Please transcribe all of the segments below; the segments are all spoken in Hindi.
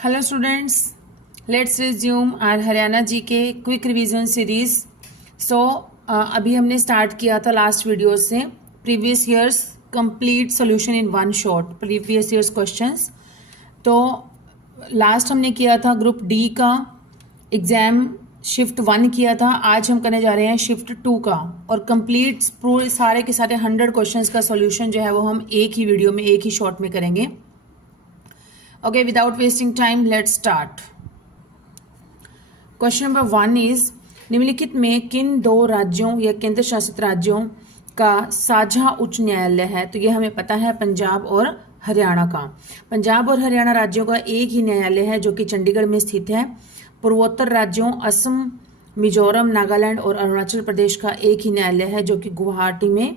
Hello students, let's resume our Haryana G K quick revision series. अभी हमने स्टार्ट किया था लास्ट वीडियो से previous years complete solution in one shot, previous years questions. तो लास्ट हमने किया था ग्रुप डी का एग्जाम शिफ्ट 1 किया था। आज हम करने जा रहे हैं शिफ्ट 2 का, और कंप्लीट पूरे सारे के सारे 100 क्वेश्चंस का सॉल्यूशन जो है वो हम एक ही वीडियो में एक ही शॉट में करेंगे। Okay, without wasting time, let's start. Question number 1 is निम्नलिखित में किन दो राज्यों या केंद्र शासित राज्यों का साझा उच्च न्यायालय है? तो ये हमें पता है, पंजाब और हरियाणा का। पंजाब और हरियाणा राज्यों का एक ही न्यायालय है जो कि चंडीगढ़ में स्थित है। पूर्वोत्तर राज्यों असम, मिजोरम, नागालैंड और अरुणाचल प्रदेश का एक ही न्यायालय है जो कि गुवाहाटी में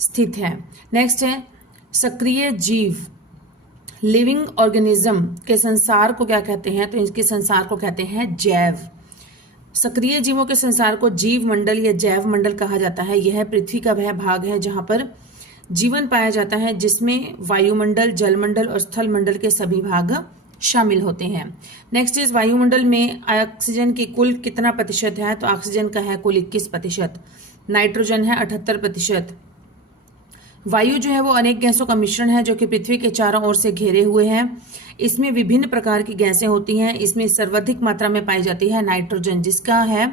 स्थित है। नेक्स्ट है सक्रिय जीव, लिविंग ऑर्गेनिज्म के संसार को क्या कहते हैं? तो इसके संसार को कहते हैं जैव। सक्रिय जीवों के संसार को जीव मंडल या जैव मंडल कहा जाता है। यह पृथ्वी का वह भाग है जहां पर जीवन पाया जाता है, जिसमें वायुमंडल, जलमंडल और स्थल मंडल के सभी भाग शामिल होते हैं। नेक्स्ट इज वायुमंडल में ऑक्सीजन की कुल कितना प्रतिशत है? तो ऑक्सीजन का है कुल 21%, नाइट्रोजन है 78%। वायु जो है वो अनेक गैसों का मिश्रण है जो कि पृथ्वी के चारों ओर से घेरे हुए हैं। इसमें विभिन्न प्रकार की गैसें होती हैं। इसमें सर्वाधिक मात्रा में पाई जाती है नाइट्रोजन, जिसका है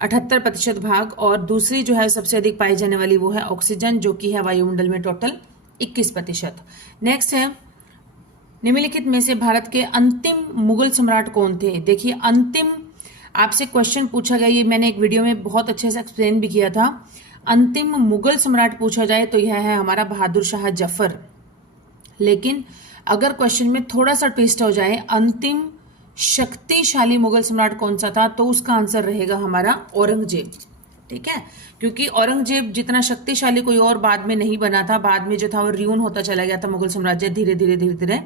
78% भाग, और दूसरी जो है सबसे अधिक पाई जाने वाली वो है ऑक्सीजन, जो कि है वायुमंडल में टोटल 21%। नेक्स्ट है निम्नलिखित में से भारत के अंतिम मुगल सम्राट कौन थे? देखिए, अंतिम आपसे क्वेश्चन पूछा गया, ये मैंने एक वीडियो में बहुत अच्छे से एक्सप्लेन भी किया था। अंतिम मुगल सम्राट पूछा जाए तो यह है हमारा बहादुर शाह जफर। लेकिन अगर क्वेश्चन में थोड़ा सा ट्विस्ट हो जाए, अंतिम शक्तिशाली मुगल सम्राट कौन सा था, तो उसका आंसर रहेगा हमारा औरंगजेब। ठीक है, क्योंकि औरंगजेब जितना शक्तिशाली कोई और बाद में नहीं बना था। बाद में जो था वो र्यून होता चला गया था मुगल साम्राज्य, धीरे धीरे धीरे धीरे।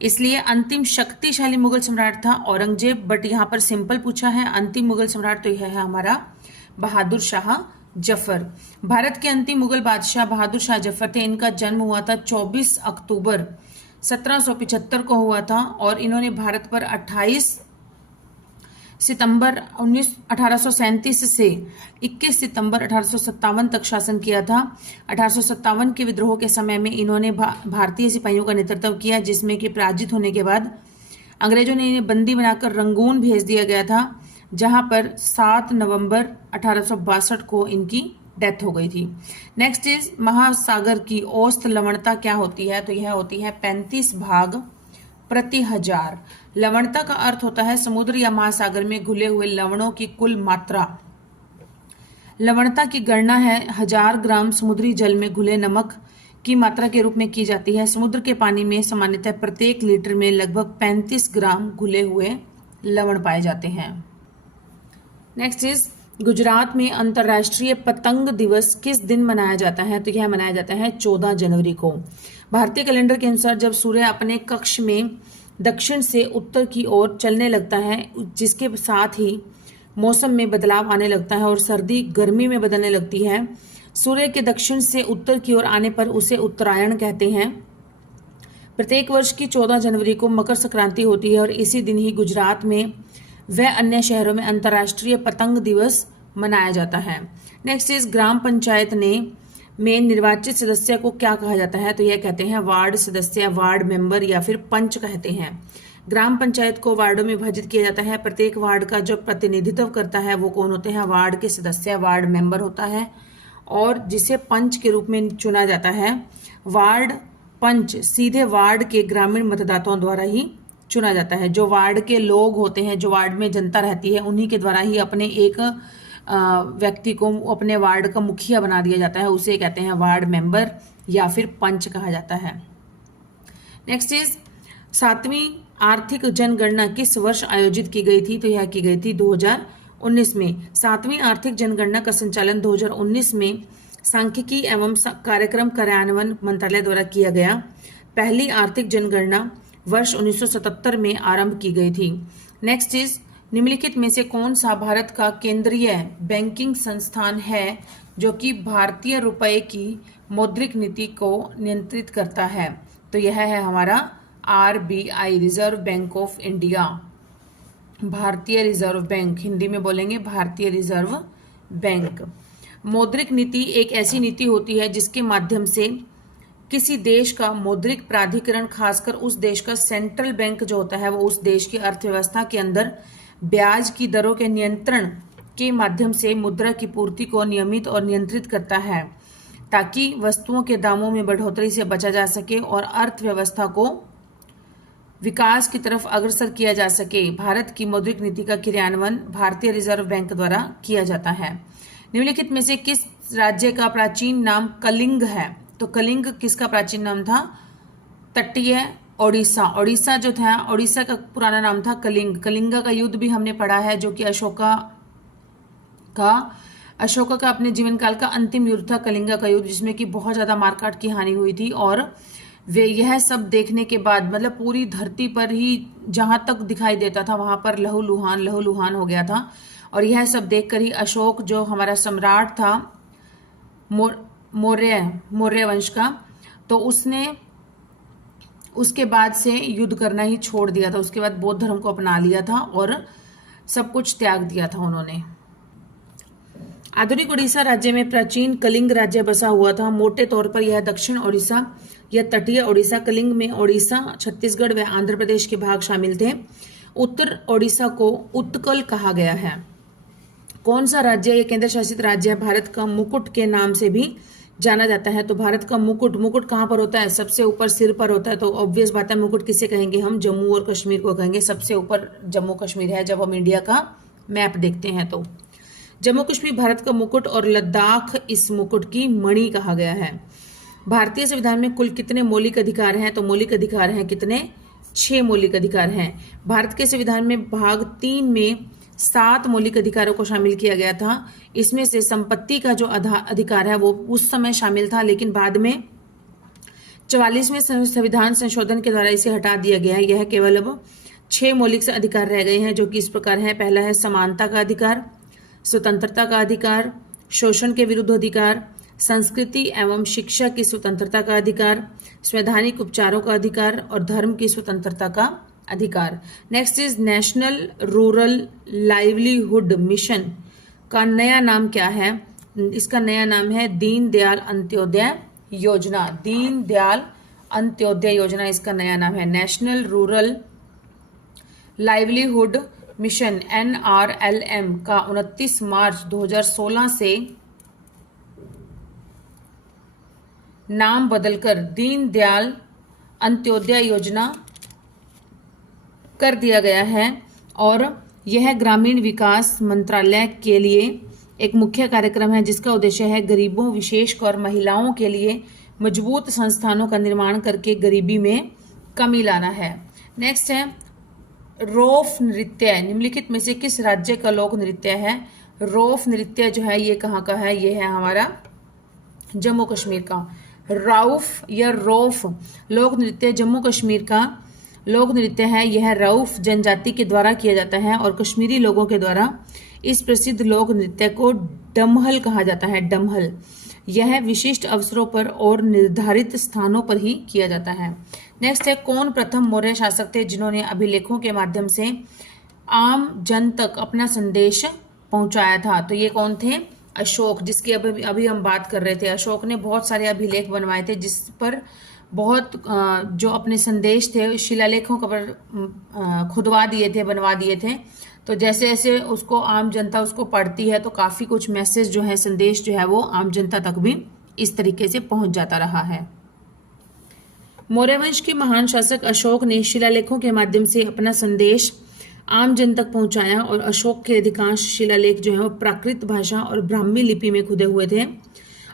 इसलिए अंतिम शक्तिशाली मुगल सम्राट था औरंगजेब, बट यहाँ पर सिंपल पूछा है अंतिम मुगल सम्राट, तो यह है हमारा बहादुर शाह जफर। भारत के अंतिम मुगल बादशाह बहादुर शाह जफर थे। इनका जन्म हुआ था 24 अक्टूबर 1775 को हुआ था, और इन्होंने भारत पर 28 सितंबर 1837 से 21 सितंबर 1857 तक शासन किया था। 1857 के विद्रोह के समय में इन्होंने भारतीय सिपाहियों का नेतृत्व किया, जिसमें कि पराजित होने के बाद अंग्रेजों ने इन्हें बंदी बनाकर रंगून भेज दिया गया था, जहां पर 7 नवंबर 1862 को इनकी डेथ हो गई थी। नेक्स्ट इज महासागर की औसत लवणता क्या होती है? तो यह होती है 35 भाग प्रति 1000। लवणता का अर्थ होता है समुद्र या महासागर में घुले हुए लवणों की कुल मात्रा। लवणता की गणना है 1000 ग्राम समुद्री जल में घुले नमक की मात्रा के रूप में की जाती है। समुद्र के पानी में सामान्यतः प्रत्येक लीटर में लगभग 35 ग्राम घुले हुए लवण पाए जाते हैं। नेक्स्ट इज गुजरात में अंतर्राष्ट्रीय पतंग दिवस किस दिन मनाया जाता है? तो यह मनाया जाता है 14 जनवरी को। भारतीय कैलेंडर के अनुसार जब सूर्य अपने कक्ष में दक्षिण से उत्तर की ओर चलने लगता है, जिसके साथ ही मौसम में बदलाव आने लगता है और सर्दी गर्मी में बदलने लगती है। सूर्य के दक्षिण से उत्तर की ओर आने पर उसे उत्तरायण कहते हैं। प्रत्येक वर्ष की 14 जनवरी को मकर संक्रांति होती है, और इसी दिन ही गुजरात में व अन्य शहरों में अंतर्राष्ट्रीय पतंग दिवस मनाया जाता है। नेक्स्ट इज ग्राम पंचायत में निर्वाचित सदस्य को क्या कहा जाता है? तो यह कहते हैं वार्ड सदस्य, वार्ड मेंबर या फिर पंच कहते हैं। ग्राम पंचायत को वार्डों में विभाजित किया जाता है। प्रत्येक वार्ड का जो प्रतिनिधित्व करता है वो कौन होते हैं? वार्ड के सदस्य, वार्ड मेंबर होता है, और जिसे पंच के रूप में चुना जाता है। वार्ड पंच सीधे वार्ड के ग्रामीण मतदाताओं द्वारा ही चुना जाता है। जो वार्ड के लोग होते हैं, जो वार्ड में जनता रहती है, उन्हीं के द्वारा ही अपने एक व्यक्ति को अपने वार्ड का मुखिया बना दिया जाता है। उसे कहते हैं वार्ड मेंबर या फिर पंच कहा जाता है। नेक्स्ट इज 7वीं आर्थिक जनगणना किस वर्ष आयोजित की गई थी? तो यह की गई थी 2019 में। 7वीं आर्थिक जनगणना का संचालन 2019 में सांख्यिकी एवं कार्यक्रम कार्यान्वयन मंत्रालय द्वारा किया गया। पहली आर्थिक जनगणना वर्ष 1977 में आरंभ की गई थी। नेक्स्ट इज निम्नलिखित में से कौन सा भारत का केंद्रीय बैंकिंग संस्थान है जो कि भारतीय रुपए की मौद्रिक नीति को नियंत्रित करता है? तो यह है हमारा RBI, reserve bank of India, भारतीय रिजर्व बैंक, हिंदी में बोलेंगे भारतीय रिजर्व बैंक। मौद्रिक नीति एक ऐसी नीति होती है जिसके माध्यम से किसी देश का मौद्रिक प्राधिकरण, खासकर उस देश का सेंट्रल बैंक जो होता है, वो उस देश की अर्थव्यवस्था के अंदर ब्याज की दरों के नियंत्रण के माध्यम से मुद्रा की पूर्ति को नियमित और नियंत्रित करता है, ताकि वस्तुओं के दामों में बढ़ोतरी से बचा जा सके और अर्थव्यवस्था को विकास की तरफ अग्रसर किया जा सके। भारत की मौद्रिक नीति का क्रियान्वयन भारतीय रिजर्व बैंक द्वारा किया जाता है। निम्नलिखित में से किस राज्य का प्राचीन नाम कलिंग है? तो कलिंग किसका प्राचीन नाम था? तटीय ओडिशा। ओडिशा जो था, ओडिशा का पुराना नाम था कलिंग। कलिंगा का युद्ध भी हमने पढ़ा है, जो कि अशोका का अपने जीवन काल का अंतिम युद्ध था, कलिंगा का युद्ध, जिसमें कि बहुत ज्यादा मारकाट की हानि हुई थी। और वे यह सब देखने के बाद, मतलब पूरी धरती पर ही जहां तक दिखाई देता था वहां पर लहूलुहान हो गया था। और यह सब देखकर ही अशोक, जो हमारा सम्राट था मौर्य वंश का, तो उसने उसके बाद से युद्ध करना ही छोड़ दिया था। उसके बाद बौद्ध धर्म को अपना लिया था और सब कुछ त्याग दिया था उन्होंने। आधुनिक उड़ीसा राज्य में प्राचीन कलिंग राज्य बसा हुआ था। मोटे तौर पर यह दक्षिण ओडिशा या तटीय ओडिशा, कलिंग में ओडिशा, छत्तीसगढ़ व आंध्र प्रदेश के भाग शामिल थे। उत्तर ओडिशा को उत्कल कहा गया है। कौन सा राज्य या केंद्र शासित राज्य भारत का मुकुट के नाम से भी जाना जाता है? तो भारत का मुकुट कहाँ पर होता है? सबसे ऊपर सिर पर होता है। तो ऑब्वियस बात है, मुकुट किसे कहेंगे हम? जम्मू और कश्मीर को कहेंगे। सबसे ऊपर जम्मू कश्मीर है जब हम इंडिया का मैप देखते हैं तो। जम्मू कश्मीर भारत का मुकुट और लद्दाख इस मुकुट की मणि कहा गया है। भारतीय संविधान में कुल कितने मौलिक अधिकार हैं? तो मौलिक अधिकार हैं कितने? 6 मौलिक अधिकार हैं। भारत के संविधान में भाग 3 में 7 मौलिक अधिकारों को शामिल किया गया था। इसमें से संपत्ति का जो अधिकार है वो उस समय शामिल था, लेकिन बाद में 44वें संविधान संशोधन के द्वारा इसे हटा दिया गया है। यह केवल अब 6 मौलिक अधिकार रह गए हैं, जो कि इस प्रकार है। पहला है समानता का अधिकार, स्वतंत्रता का अधिकार, शोषण के विरुद्ध अधिकार, संस्कृति एवं शिक्षा की स्वतंत्रता का अधिकार, संवैधानिक उपचारों का अधिकार और धर्म की स्वतंत्रता का अधिकार। Next is national rural livelihood mission का नया नाम क्या है? इसका नया नाम है दीनदयाल अंत्योदय योजना। दीनदयाल अंत्योदय योजना इसका नया नाम है। National rural livelihood mission NRLM का 29 मार्च 2016 से नाम बदलकर दीनदयाल अंत्योदय योजना कर दिया गया है। और यह ग्रामीण विकास मंत्रालय के लिए एक मुख्य कार्यक्रम है, जिसका उद्देश्य है गरीबों, विशेषकर महिलाओं के लिए मजबूत संस्थानों का निर्माण करके गरीबी में कमी लाना है। नेक्स्ट है रौफ नृत्य। निम्नलिखित में से किस राज्य का लोक नृत्य है? रौफ नृत्य जो है ये कहाँ का है? ये है हमारा जम्मू कश्मीर का। रौफ या रौफ लोक नृत्य जम्मू कश्मीर का लोक नृत्य है। यह रौफ जनजाति के द्वारा किया जाता है और कश्मीरी लोगों के द्वारा इस प्रसिद्ध लोक नृत्य को डमहल कहा जाता है। डमहल यह विशिष्ट अवसरों पर और निर्धारित स्थानों पर ही किया जाता है। नेक्स्ट है कौन प्रथम मौर्य शासक थे जिन्होंने अभिलेखों के माध्यम से आम जन तक अपना संदेश पहुंचाया था? तो ये कौन थे? अशोक, जिसकी अभी हम बात कर रहे थे। अशोक ने बहुत सारे अभिलेख बनवाए थे, जिस पर बहुत जो अपने संदेश थे शिलालेखों पर खुदवा दिए थे, बनवा दिए थे। तो जैसे जैसे उसको आम जनता उसको पढ़ती है तो काफी कुछ मैसेज जो है, संदेश जो है वो आम जनता तक भी इस तरीके से पहुंच जाता रहा है। मौर्य वंश के महान शासक अशोक ने शिलालेखों के माध्यम से अपना संदेश आम जन तक पहुंचाया और अशोक के अधिकांश शिलालेख जो है वो प्राकृत भाषा और ब्राह्मी लिपि में खुदे हुए थे।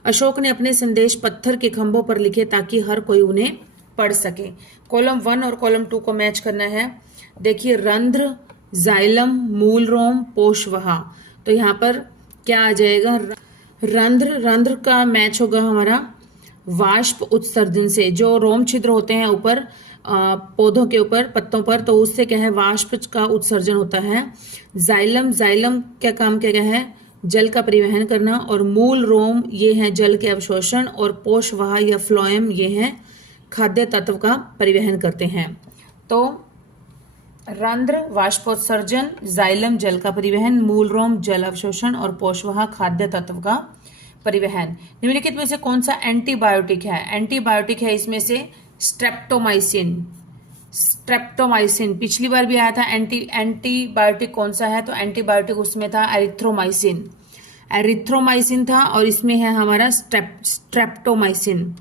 अशोक ने अपने संदेश पत्थर के खंभों पर लिखे ताकि हर कोई उन्हें पढ़ सके। कॉलम 1 और कॉलम 2 को मैच करना है। देखिए रंध्र, जाइलम, मूल रोम, पोषवहा। तो यहाँ पर क्या आ जाएगा? रंध्र का मैच होगा हमारा वाष्प उत्सर्जन से। जो रोम छिद्र होते हैं ऊपर पौधों के ऊपर, पत्तों पर, तो उससे क्या है वाष्प का उत्सर्जन होता है। जाइलम क्या काम क्या है? जल का परिवहन करना। और मूल रोम ये है जल के अवशोषण। और पोषवाह या फ्लोएम ये है खाद्य तत्व का परिवहन करते हैं। तो रंध्र वाष्पोत्सर्जन, जाइलम जल का परिवहन, मूलरोम जल अवशोषण और पोषवाह खाद्य तत्व का परिवहन। निम्नलिखित में से कौन सा एंटीबायोटिक है? एंटीबायोटिक है इसमें से स्ट्रेप्टोमाइसिन। स्ट्रेप्टोमाइसिन पिछली बार भी आया था। एंटीबायोटिक कौन सा है? तो एंटीबायोटिक उसमें था एरिथ्रोमाइसिन। एरिथ्रोमाइसिन था और इसमें है हमारा स्ट्रेप्टोमाइसिन।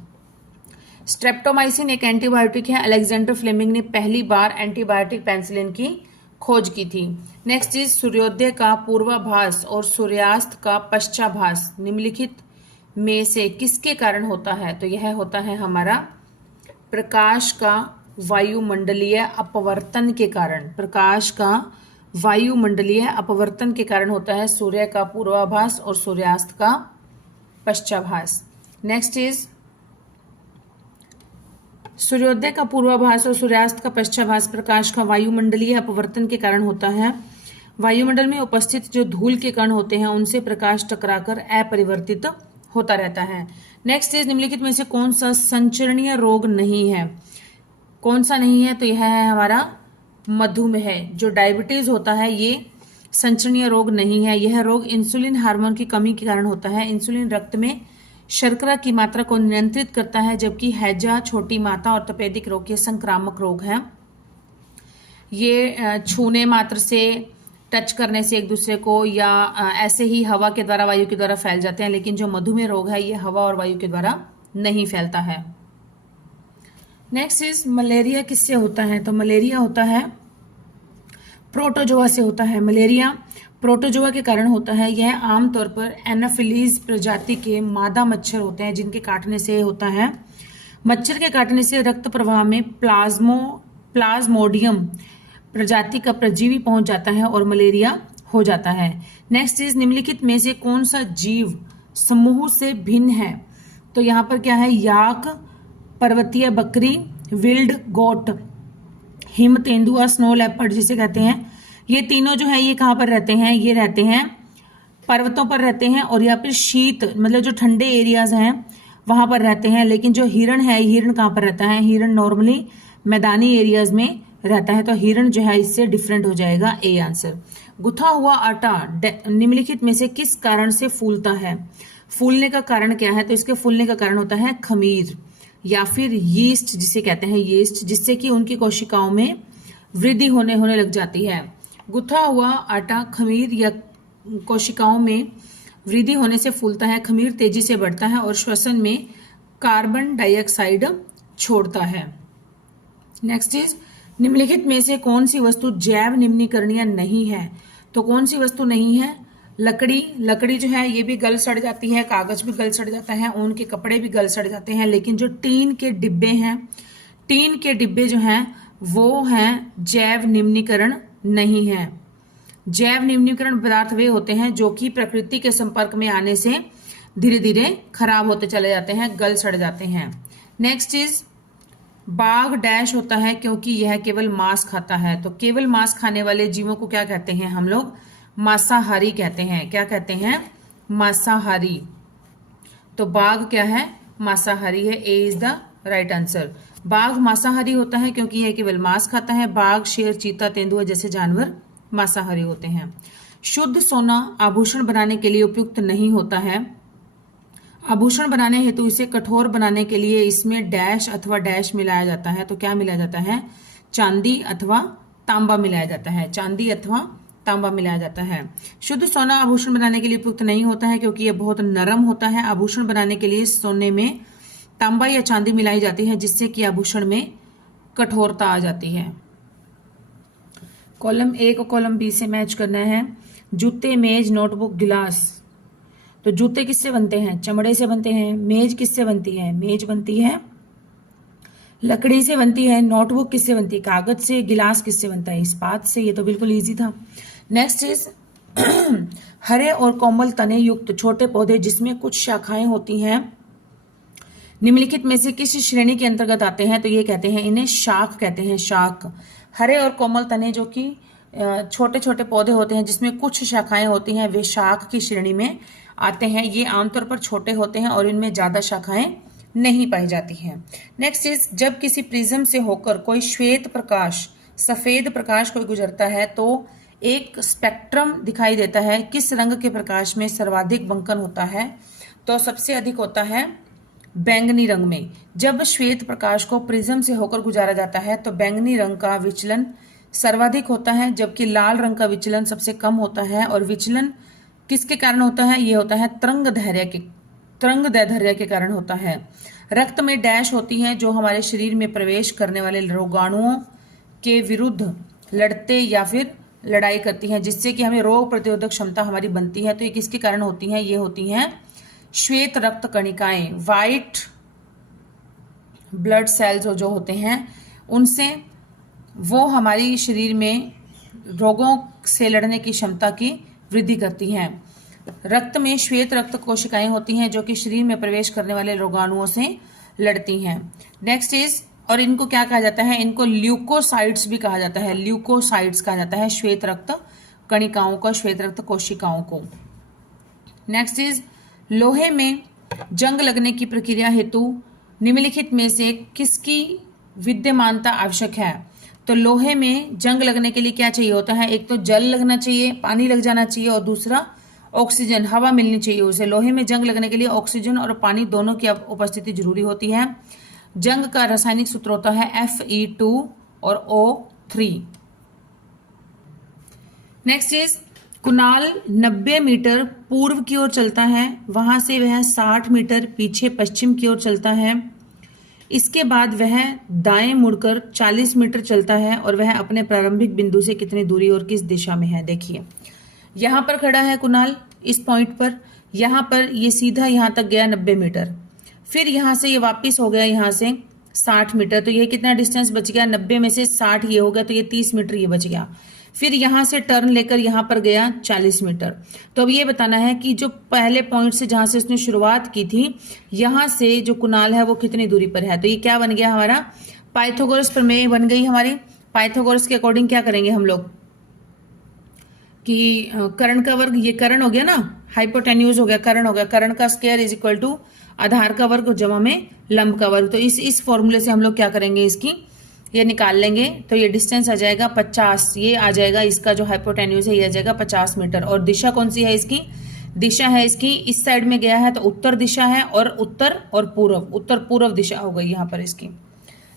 स्ट्रेप्टोमाइसिन एक एंटीबायोटिक है। अलेक्जेंडर फ्लेमिंग ने पहली बार एंटीबायोटिक पेनिसिलिन की खोज की थी। नेक्स्ट इज सूर्योदय का पूर्वाभास और सूर्यास्त का पश्चाभास निम्नलिखित में से किसके कारण होता है? तो यह होता है हमारा प्रकाश का वायुमंडलीय अपवर्तन के कारण। प्रकाश का वायुमंडलीय अपवर्तन के कारण होता है सूर्य का पूर्वाभास और सूर्यास्त का पश्चाभास। नेक्स्ट इज सूर्योदय का पूर्वाभास और सूर्यास्त का पश्चाभास प्रकाश का वायुमंडलीय अपवर्तन के कारण होता है। वायुमंडल में उपस्थित जो धूल के कण होते हैं उनसे प्रकाश टकराकर अपरिवर्तित होता रहता है। नेक्स्ट इज निम्नलिखित में से कौन सा संचरणीय रोग नहीं है? कौन सा नहीं है? तो यह है हमारा मधुमेह। जो डायबिटीज होता है ये संचरणीय रोग नहीं है। यह रोग इंसुलिन हार्मोन की कमी के कारण होता है। इंसुलिन रक्त में शर्करा की मात्रा को नियंत्रित करता है, जबकि हैजा, छोटी माता और तपेदिक रोग ये संक्रामक रोग हैं। ये छूने मात्र से, टच करने से एक दूसरे को, या ऐसे ही हवा के द्वारा, वायु के द्वारा फैल जाते हैं। लेकिन जो मधुमेह रोग है ये हवा और वायु के द्वारा नहीं फैलता है। नेक्स्ट इज मलेरिया किससे होता है? तो मलेरिया होता है प्रोटोजोआ से होता है। मलेरिया प्रोटोजोआ के कारण होता है। यह आमतौर पर एनाफिलीज प्रजाति के मादा मच्छर होते हैं जिनके काटने से होता है। मच्छर के काटने से रक्त प्रवाह में प्लाज्मोडियम प्रजाति का परजीवी पहुंच जाता है और मलेरिया हो जाता है। नेक्स्ट इज निम्नलिखित में से कौन सा जीव समूह से भिन्न है? तो यहाँ पर क्या है? याक, पर्वतीय बकरी, विल्ड गोट, हिम तेंदुआ, स्नो लेपर्ड जिसे कहते हैं, ये तीनों जो है ये कहाँ पर रहते हैं? ये रहते हैं पर्वतों पर रहते हैं और या फिर शीत मतलब जो ठंडे एरियाज हैं वहां पर रहते हैं। लेकिन जो हिरण है, हिरण कहाँ पर रहता है? हिरण नॉर्मली मैदानी एरियाज में रहता है। तो हिरण जो है इससे डिफरेंट हो जाएगा, ए आंसर। गुथा हुआ आटा निम्नलिखित में से किस कारण से फूलता है? फूलने का कारण क्या है? तो इसके फूलने का कारण होता है खमीर या फिर यीस्ट जिसे कहते हैं यीस्ट, जिससे कि उनकी कोशिकाओं में वृद्धि होने लग जाती है। गुथा हुआ आटा खमीर या कोशिकाओं में वृद्धि होने से फूलता है। खमीर तेजी से बढ़ता है और श्वसन में कार्बन डाइऑक्साइड छोड़ता है। नेक्स्ट इज निम्नलिखित में से कौन सी वस्तु जैव निम्नीकरणीय नहीं है? तो कौन सी वस्तु नहीं है? लकड़ी जो है ये भी गल सड़ जाती है, कागज भी गल सड़ जाता है, ऊन के कपड़े भी गल सड़ जाते हैं। लेकिन जो टीन के डिब्बे हैं, टीन के डिब्बे जो हैं वो हैं जैव निम्नीकरण नहीं है। जैव निम्नीकरण पदार्थ वे होते हैं जो कि प्रकृति के संपर्क में आने से धीरे धीरे खराब होते चले जाते हैं, गल सड़ जाते हैं। नेक्स्ट इज बाघ डैश होता है क्योंकि यह केवल मांस खाता है। तो केवल मांस खाने वाले जीवों को क्या कहते हैं? हम लोग मांसाहारी कहते हैं। क्या कहते हैं? मांसाहारी। तो बाघ क्या है? मांसाहारी है। ए इज द राइट आंसर। बाघ मांसाहारी होता है क्योंकि यह केवल मांस खाता है। बाघ, शेर, चीता, तेंदुआ जैसे जानवर मांसाहारी होते हैं। शुद्ध सोना आभूषण बनाने के लिए उपयुक्त नहीं होता है। आभूषण बनाने हेतु इसे कठोर बनाने के लिए इसमें डैश अथवा डैश मिलाया जाता है। तो क्या मिलाया जाता है? चांदी अथवा तांबा मिलाया जाता है। चांदी अथवा तांबा मिलाया जाता है। शुद्ध सोना आभूषण बनाने के लिए उपयुक्त नहीं होता है क्योंकि यह बहुत नरम होता है। आभूषण बनाने के लिए सोने में तांबा या चांदी मिलाई जाती है जिससे कि आभूषण में कठोरता आ जाती है। कॉलम ए को कॉलम बी से मैच करना है। जूते, मेज, नोटबुक, गिलास। तो जूते किससे बनते हैं? चमड़े से बनते हैं। मेज किससे बनती है? मेज बनती है लकड़ी से बनती है। नोटबुक किससे बनती है? कागज से। गिलास किससे बनता है? इस्पात से। ये तो बिल्कुल इजी था। नेक्स्ट इज हरे और कोमल तने युक्त छोटे पौधे जिसमें कुछ शाखाएं होती हैं निम्नलिखित में से किस श्रेणी के अंतर्गत आते हैं? तो ये कहते हैं, इन्हें शाख कहते हैं। शाख। हरे और कोमल तने जो कि छोटे छोटे पौधे होते हैं जिसमें कुछ शाखाएं होती हैं वे शाख की श्रेणी में आते हैं। ये आमतौर पर छोटे होते हैं और इनमें ज्यादा शाखाएं नहीं पाई जाती है। नेक्स्ट इज जब किसी प्रिज्म से होकर कोई श्वेत प्रकाश, सफेद प्रकाश कोई गुजरता है तो एक स्पेक्ट्रम दिखाई देता है। किस रंग के प्रकाश में सर्वाधिक बंकन होता है? तो सबसे अधिक होता है बैंगनी रंग में। जब श्वेत प्रकाश को प्रिज्म से होकर गुजारा जाता है तो बैंगनी रंग का विचलन सर्वाधिक होता है, जबकि लाल रंग का विचलन सबसे कम होता है। और विचलन किसके कारण होता है? ये होता है तरंग दैर्ध्य के कारण होता है। रक्त में डैश होती है जो हमारे शरीर में प्रवेश करने वाले रोगाणुओं के विरुद्ध लड़ते या फिर लड़ाई करती हैं, जिससे कि हमें रोग प्रतिरोधक क्षमता हमारी बनती है। तो ये किसके कारण होती हैं? ये होती हैं श्वेत रक्त कणिकाएं, वाइट ब्लड सेल्स जो होते हैं उनसे, वो हमारी शरीर में रोगों से लड़ने की क्षमता की वृद्धि करती हैं। रक्त में श्वेत रक्त कोशिकाएं होती हैं जो कि शरीर में प्रवेश करने वाले रोगाणुओं से लड़ती हैं। नेक्स्ट इज, और इनको क्या कहा जाता है? इनको ल्यूकोसाइट्स भी कहा जाता है। ल्यूकोसाइट्स कहा जाता है श्वेत रक्त कणिकाओं को, श्वेत रक्त कोशिकाओं को। नेक्स्ट इज, लोहे में जंग लगने की प्रक्रिया हेतु निम्नलिखित में से किसकी विद्यमानता आवश्यक है? तो लोहे में जंग लगने के लिए क्या चाहिए होता है? एक तो जल लगना चाहिए, पानी लग जाना चाहिए, और दूसरा ऑक्सीजन, हवा मिलनी चाहिए उसे। लोहे में जंग लगने के लिए ऑक्सीजन और पानी दोनों की उपस्थिति जरूरी होती है। जंग का रासायनिक सूत्र होता है Fe2 और O3। Next is, Kunal 90 metre पूर्व की ओर चलता है, वहां से वह 60 मीटर पीछे पश्चिम की ओर चलता है। इसके बाद वह दाएं मुड़कर 40 मीटर चलता है और वह अपने प्रारंभिक बिंदु से कितनी दूरी और किस दिशा में है? देखिए, यहां पर खड़ा है कुणाल इस पॉइंट पर, यहां पर ये सीधा यहां तक गया 90 मीटर, फिर यहां से ये वापस हो गया यहां से 60 मीटर, तो ये कितना डिस्टेंस बच गया? 90 में से 60 ये हो गया, तो ये 30 मीटर ये बच गया। फिर यहां से टर्न लेकर यहां पर गया 40 मीटर। तो अब ये बताना है कि जो पहले पॉइंट से जहां से उसने शुरुआत की थी, यहां से जो कुणाल है वो कितनी दूरी पर है? तो ये क्या बन गया हमारा? पाइथागोरस प्रमेय बन गई हमारी। पाइथागोरस के अकॉर्डिंग क्या करेंगे हम लोग कि कर्ण का वर्ग, ये कर्ण हो गया ना, हाइपोटेन्यूज हो गया, कर्ण हो गया, कर्ण का स्क्वायर इज इक्वल टू आधार का वर्ग जमा में लंब का वर्ग। तो इस फॉर्मूले से हम लोग क्या करेंगे, इसकी ये निकाल लेंगे। तो ये डिस्टेंस आ जाएगा 50, ये आ जाएगा इसका जो हाइपोटेन्यूज है ये आ जाएगा 50 मीटर। और दिशा कौन सी है इसकी? दिशा है इसकी इस साइड में गया है तो उत्तर दिशा है, और उत्तर और पूर्व, उत्तर पूर्व दिशा हो गई यहाँ पर इसकी।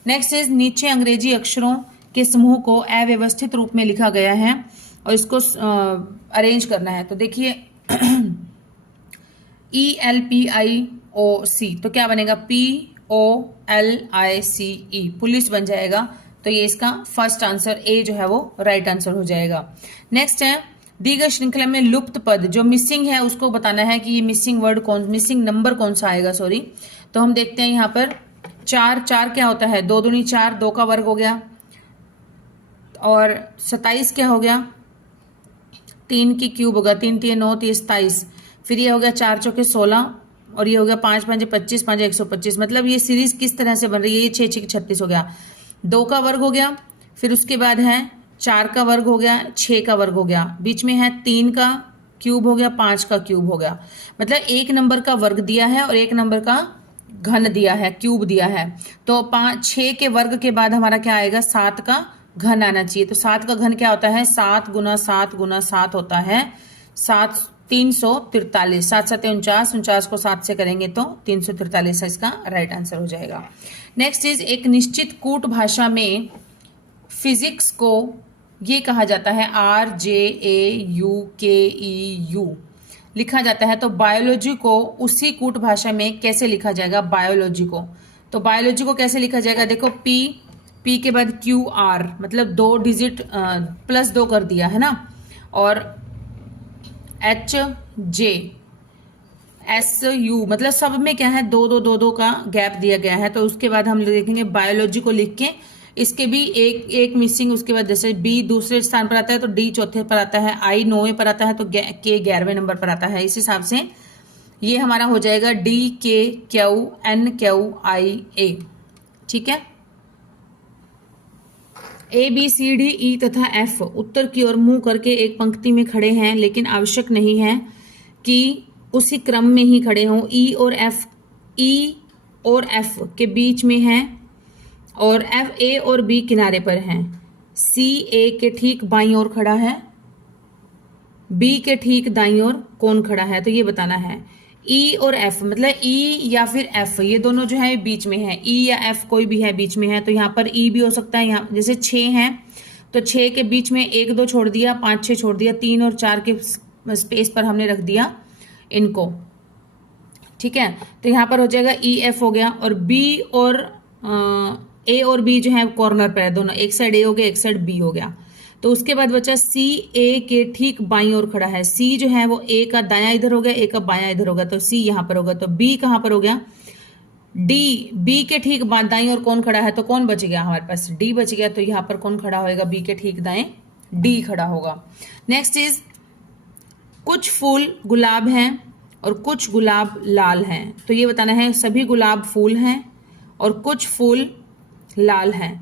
नेक्स्ट इज, नीचे अंग्रेजी अक्षरों के समूह को अव्यवस्थित रूप में लिखा गया है और इसको अरेंज करना है। तो देखिए ELPIOC, तो क्या बनेगा? POLICE, पुलिस बन जाएगा। तो ये इसका फर्स्ट आंसर ए जो है वो राइट आंसर हो जाएगा। नेक्स्ट है, दी गई श्रृंखला में लुप्त पद जो मिसिंग है उसको बताना है कि ये मिसिंग वर्ड मिसिंग नंबर कौन सा आएगा, सॉरी। तो हम देखते हैं यहाँ पर 4 क्या होता है? 2 दूनी 4, 2 का वर्ग हो गया, और 27 क्या हो गया? 3 की क्यूब होगा, 3 3 9 27, फिर ये हो गया 4 चौके 16, और ये हो गया 5 5 25, 5 125। मतलब ये सीरीज किस तरह से बन रही है? ये 6 6 36 हो गया, 2 का वर्ग हो गया, फिर उसके बाद है 4 का वर्ग हो गया, 6 का वर्ग हो गया, बीच में है 3 का क्यूब हो गया, 5 का क्यूब हो गया। मतलब एक नंबर का वर्ग दिया है और एक नंबर का घन दिया है, क्यूब दिया है। तो 6 के वर्ग के बाद हमारा क्या आएगा? 7 का घन आना चाहिए। तो 7 का घन क्या होता है? 7 गुना 7 गुना 7 होता है 343। 7 7 49, 49 को 7 से करेंगे तो 343 इसका राइट आंसर हो जाएगा। नेक्स्ट इज, एक निश्चित कूट भाषा में फिजिक्स को ये कहा जाता है RJAUKEU लिखा जाता है। तो बायोलॉजी को उसी कूट भाषा में कैसे लिखा जाएगा? बायोलॉजी को, तो बायोलॉजी को कैसे लिखा जाएगा? देखो P के बाद QR, मतलब 2 डिजिट +2 कर दिया है ना, और HJSU, मतलब सब में क्या है? 2 2 2 2 का गैप दिया गया है। तो उसके बाद हम देखेंगे बायोलॉजी को लिख के, इसके भी एक मिसिंग, उसके बाद जैसे B दूसरे स्थान पर आता है तो D चौथे पर आता है, I 9वें पर आता है तो K 11वें नंबर पर आता है। इस हिसाब से ये हमारा हो जाएगा DKQNQIA। ठीक है, ABCDE तथा F उत्तर की ओर मुंह करके एक पंक्ति में खड़े हैं, लेकिन आवश्यक नहीं है कि उसी क्रम में ही खड़े हों। E और F, E और एफ के बीच में है, और एफ ए और बी किनारे पर हैं। सी ए के ठीक बाईं ओर खड़ा है, बी के ठीक दाईं ओर कौन खड़ा है, तो ये बताना है। ई और एफ, मतलब ई या फिर एफ, ये दोनों जो है बीच में है। ई या एफ कोई भी है बीच में है, तो यहाँ पर ई भी हो सकता है। यहाँ जैसे 6 है तो 6 के बीच में 1 2 छोड़ दिया, 5 6 छोड़ दिया, 3 और 4 के स्पेस पर हमने रख दिया इनको, ठीक है। तो यहाँ पर हो जाएगा ई एफ हो गया, और बी और ए और बी जो है कॉर्नर पर है दोनों, एक साइड ए हो गया एक साइड बी हो गया। तो उसके बाद बचा सी ए के ठीक बाईं ओर खड़ा है। सी जो है वो ए का दायां इधर हो गया, ए का बायां इधर होगा, तो सी यहाँ पर होगा। तो बी कहाँ पर हो गया, डी, बी के ठीक दाईं ओर कौन खड़ा है, तो कौन बच गया हमारे पास, डी बच गया। तो यहाँ पर कौन खड़ा होगा, बी के ठीक दाएं डी खड़ा होगा। नेक्स्ट इज कुछ फूल गुलाब हैं और कुछ गुलाब लाल हैं, तो ये बताना है सभी गुलाब फूल हैं और कुछ फूल लाल हैं।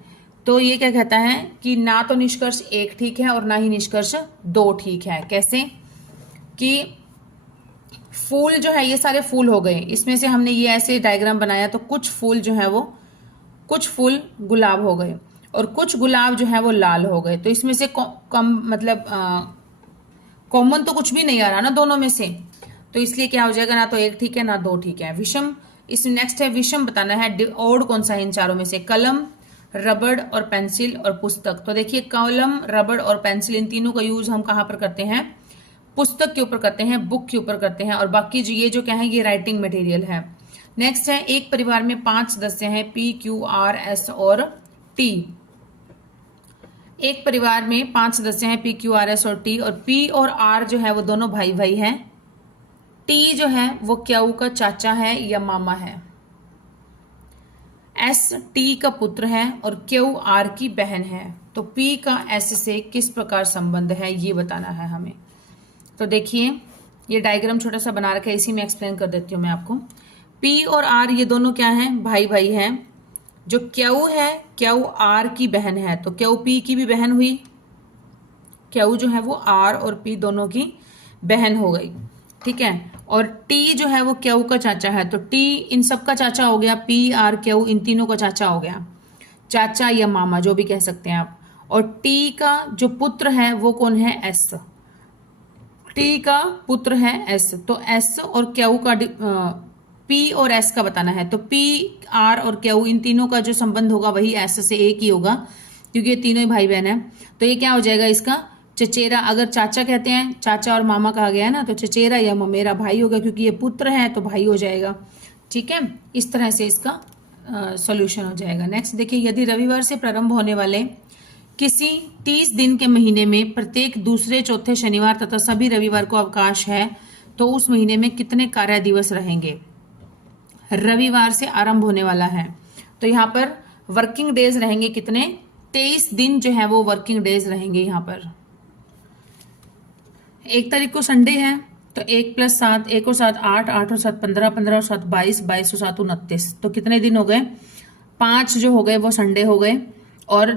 तो ये क्या कहता है कि ना तो निष्कर्ष 1 ठीक है और ना ही निष्कर्ष 2 ठीक है। कैसे कि फूल जो है ये सारे फूल हो गए, इसमें से हमने ये ऐसे डायग्राम बनाया, तो कुछ फूल जो है वो, कुछ फूल गुलाब हो गए और कुछ गुलाब जो है वो लाल हो गए। तो इसमें से कम मतलब कॉमन तो कुछ भी नहीं आ रहा ना दोनों में से, तो इसलिए क्या हो जाएगा, ना तो 1 ठीक है ना 2 ठीक है। विषम, इस नेक्स्ट है विषम बताना है, ओड कौन सा है इन चारों में से, कलम, रबड़ और पेंसिल और पुस्तक। तो देखिए कलम, रबड़ और पेंसिल इन तीनों का यूज हम कहाँ पर करते हैं, पुस्तक के ऊपर करते हैं, बुक के ऊपर करते हैं, और बाकी जो ये जो क्या है ये राइटिंग मटेरियल है। नेक्स्ट है एक परिवार में 5 सदस्य हैं, पी क्यू आर एस और टी। एक परिवार में 5 सदस्य हैं, पी क्यू आर एस और टी, और पी और आर जो है वो दोनों भाई भाई हैं। टी जो है वो क्यू का चाचा है या मामा है। एस टी का पुत्र है और क्यू आर की बहन है। तो पी का एस से किस प्रकार संबंध है ये बताना है हमें। तो देखिए ये डायग्राम छोटा सा बना रखा है, इसी में एक्सप्लेन कर देती हूँ मैं आपको। पी और आर ये दोनों क्या हैं, भाई भाई हैं। जो क्यू है क्यू आर की बहन है, तो क्यू पी की भी बहन हुई, क्यू जो है वो आर और पी दोनों की बहन हो गई, ठीक है। और टी जो है वो क्यू का चाचा है, तो टी इन सब का चाचा हो गया, पी आर क्यू इन तीनों का चाचा हो गया, चाचा या मामा जो भी कह सकते हैं आप। और टी का जो पुत्र है वो कौन है, एस। टी का पुत्र है एस, तो एस और क्यू का पी और एस का बताना है। तो पी आर और क्यू इन तीनों का जो संबंध होगा वही एस से एक ही होगा, क्योंकि ये तीनों ही भाई बहन है। तो ये क्या हो जाएगा इसका चचेरा, अगर चाचा कहते हैं, चाचा और मामा कहा गया है ना, तो चचेरा या ममेरा भाई होगा, क्योंकि ये पुत्र है तो भाई हो जाएगा, ठीक है। इस तरह से इसका सॉल्यूशन हो जाएगा। नेक्स्ट देखिए, यदि रविवार से प्रारंभ होने वाले किसी 30 दिन के महीने में प्रत्येक दूसरे चौथे शनिवार तथा सभी रविवार को अवकाश है, तो उस महीने में कितने कार्य दिवस रहेंगे। रविवार से आरंभ होने वाला है, तो यहाँ पर वर्किंग डेज रहेंगे कितने, 23 दिन जो है वो वर्किंग डेज रहेंगे। यहाँ पर 1 तारीख को संडे है, तो 1 + 7, 1 और 7 8, 8 और 7 15, 15 और 7 22, 22 और 7 29, तो कितने दिन हो गए, 5 जो हो गए वो संडे हो गए, और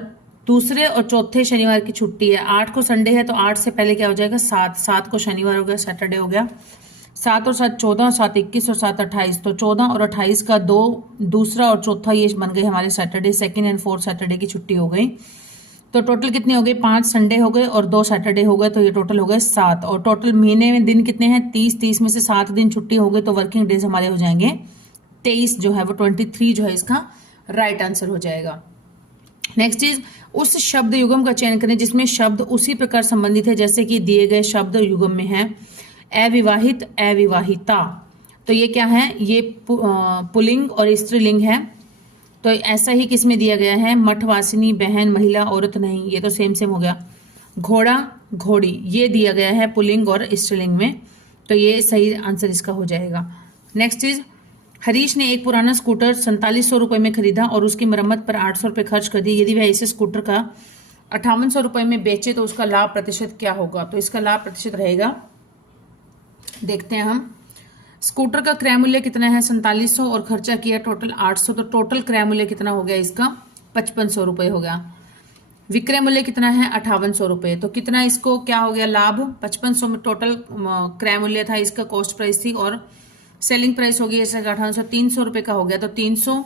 दूसरे और चौथे शनिवार की छुट्टी है। 8 को संडे है, तो 8 से पहले क्या हो जाएगा 7, 7 को शनिवार हो गया, सैटरडे हो गया, 7 और 7 14, 7 21 और 7 28, तो 14 और 28 का दूसरा और चौथा ये बन गए हमारे Saturday, 2nd and 4th Saturday की छुट्टी हो गई। तो टोटल कितने हो गए, 5 संडे हो गए और 2 सैटरडे हो गए, तो ये टोटल हो गए 7। और टोटल महीने में दिन कितने हैं, 30, 30 में से 7 दिन छुट्टी हो गई, तो वर्किंग डेज हमारे हो जाएंगे 23 जो है वो 23 जो है इसका राइट आंसर हो जाएगा। नेक्स्ट इज उस शब्द युगम का चयन करें जिसमें शब्द उसी प्रकार संबंधित है जैसे कि दिए गए शब्द युगम में है। अविवाहित, अविवाहिता, तो ये क्या है, ये पुल्लिंग और स्त्रीलिंग है। तो ऐसा ही किस में दिया गया है, मठवासिनी, बहन, महिला, औरत नहीं, ये तो सेम सेम हो गया। घोड़ा, घोड़ी, ये दिया गया है पुल्लिंग और स्त्रीलिंग में, तो ये सही आंसर इसका हो जाएगा। नेक्स्ट इज हरीश ने एक पुराना स्कूटर 4700 रुपये में खरीदा और उसकी मरम्मत पर 800 रुपये खर्च कर दिए। यदि वह इसे स्कूटर का 5800 रुपये में बेचे तो उसका लाभ प्रतिशत क्या होगा। तो इसका लाभ प्रतिशत रहेगा, देखते हैं हम। स्कूटर का क्रय मूल्य कितना है 4700 और खर्चा किया टोटल 800, तो टोटल क्रय मूल्य कितना हो गया इसका 5500 रुपये हो गया। विक्रय मूल्य कितना है 5800 रुपये, तो कितना इसको क्या हो गया लाभ 5500 में टोटल क्रय मूल्य था इसका, कॉस्ट प्राइस थी, और सेलिंग प्राइस होगी जैसे 1800, 300 रुपये का हो गया, तो 300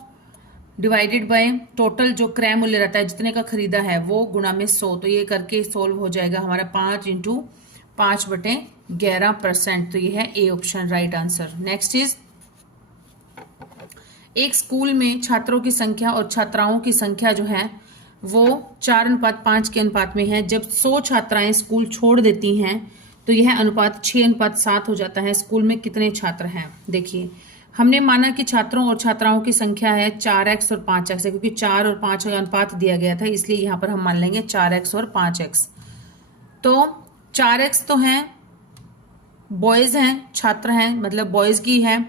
डिवाइडेड बाय टोटल जो क्रय मूल्य रहता है जितने का खरीदा है वो गुणा में 100, तो ये करके सोल्व हो जाएगा हमारा 5 × 5/11%। तो ये है A option right answer. Next is, एक स्कूल में छात्रों की संख्या और छात्राओं की संख्या जो है वो 4:5 के अनुपात में है। जब 100 छात्राएं स्कूल छोड़ देती हैं तो यह अनुपात 6:7 हो जाता है। स्कूल में कितने छात्र हैं? देखिए, हमने माना कि छात्रों और छात्राओं की संख्या है 4x और 5x है, क्योंकि 4 और 5 का अनुपात दिया गया था, इसलिए यहाँ पर हम मान लेंगे 4x और 5x। तो 4x तो हैं, बॉयज हैं, छात्र हैं, मतलब बॉयज की है,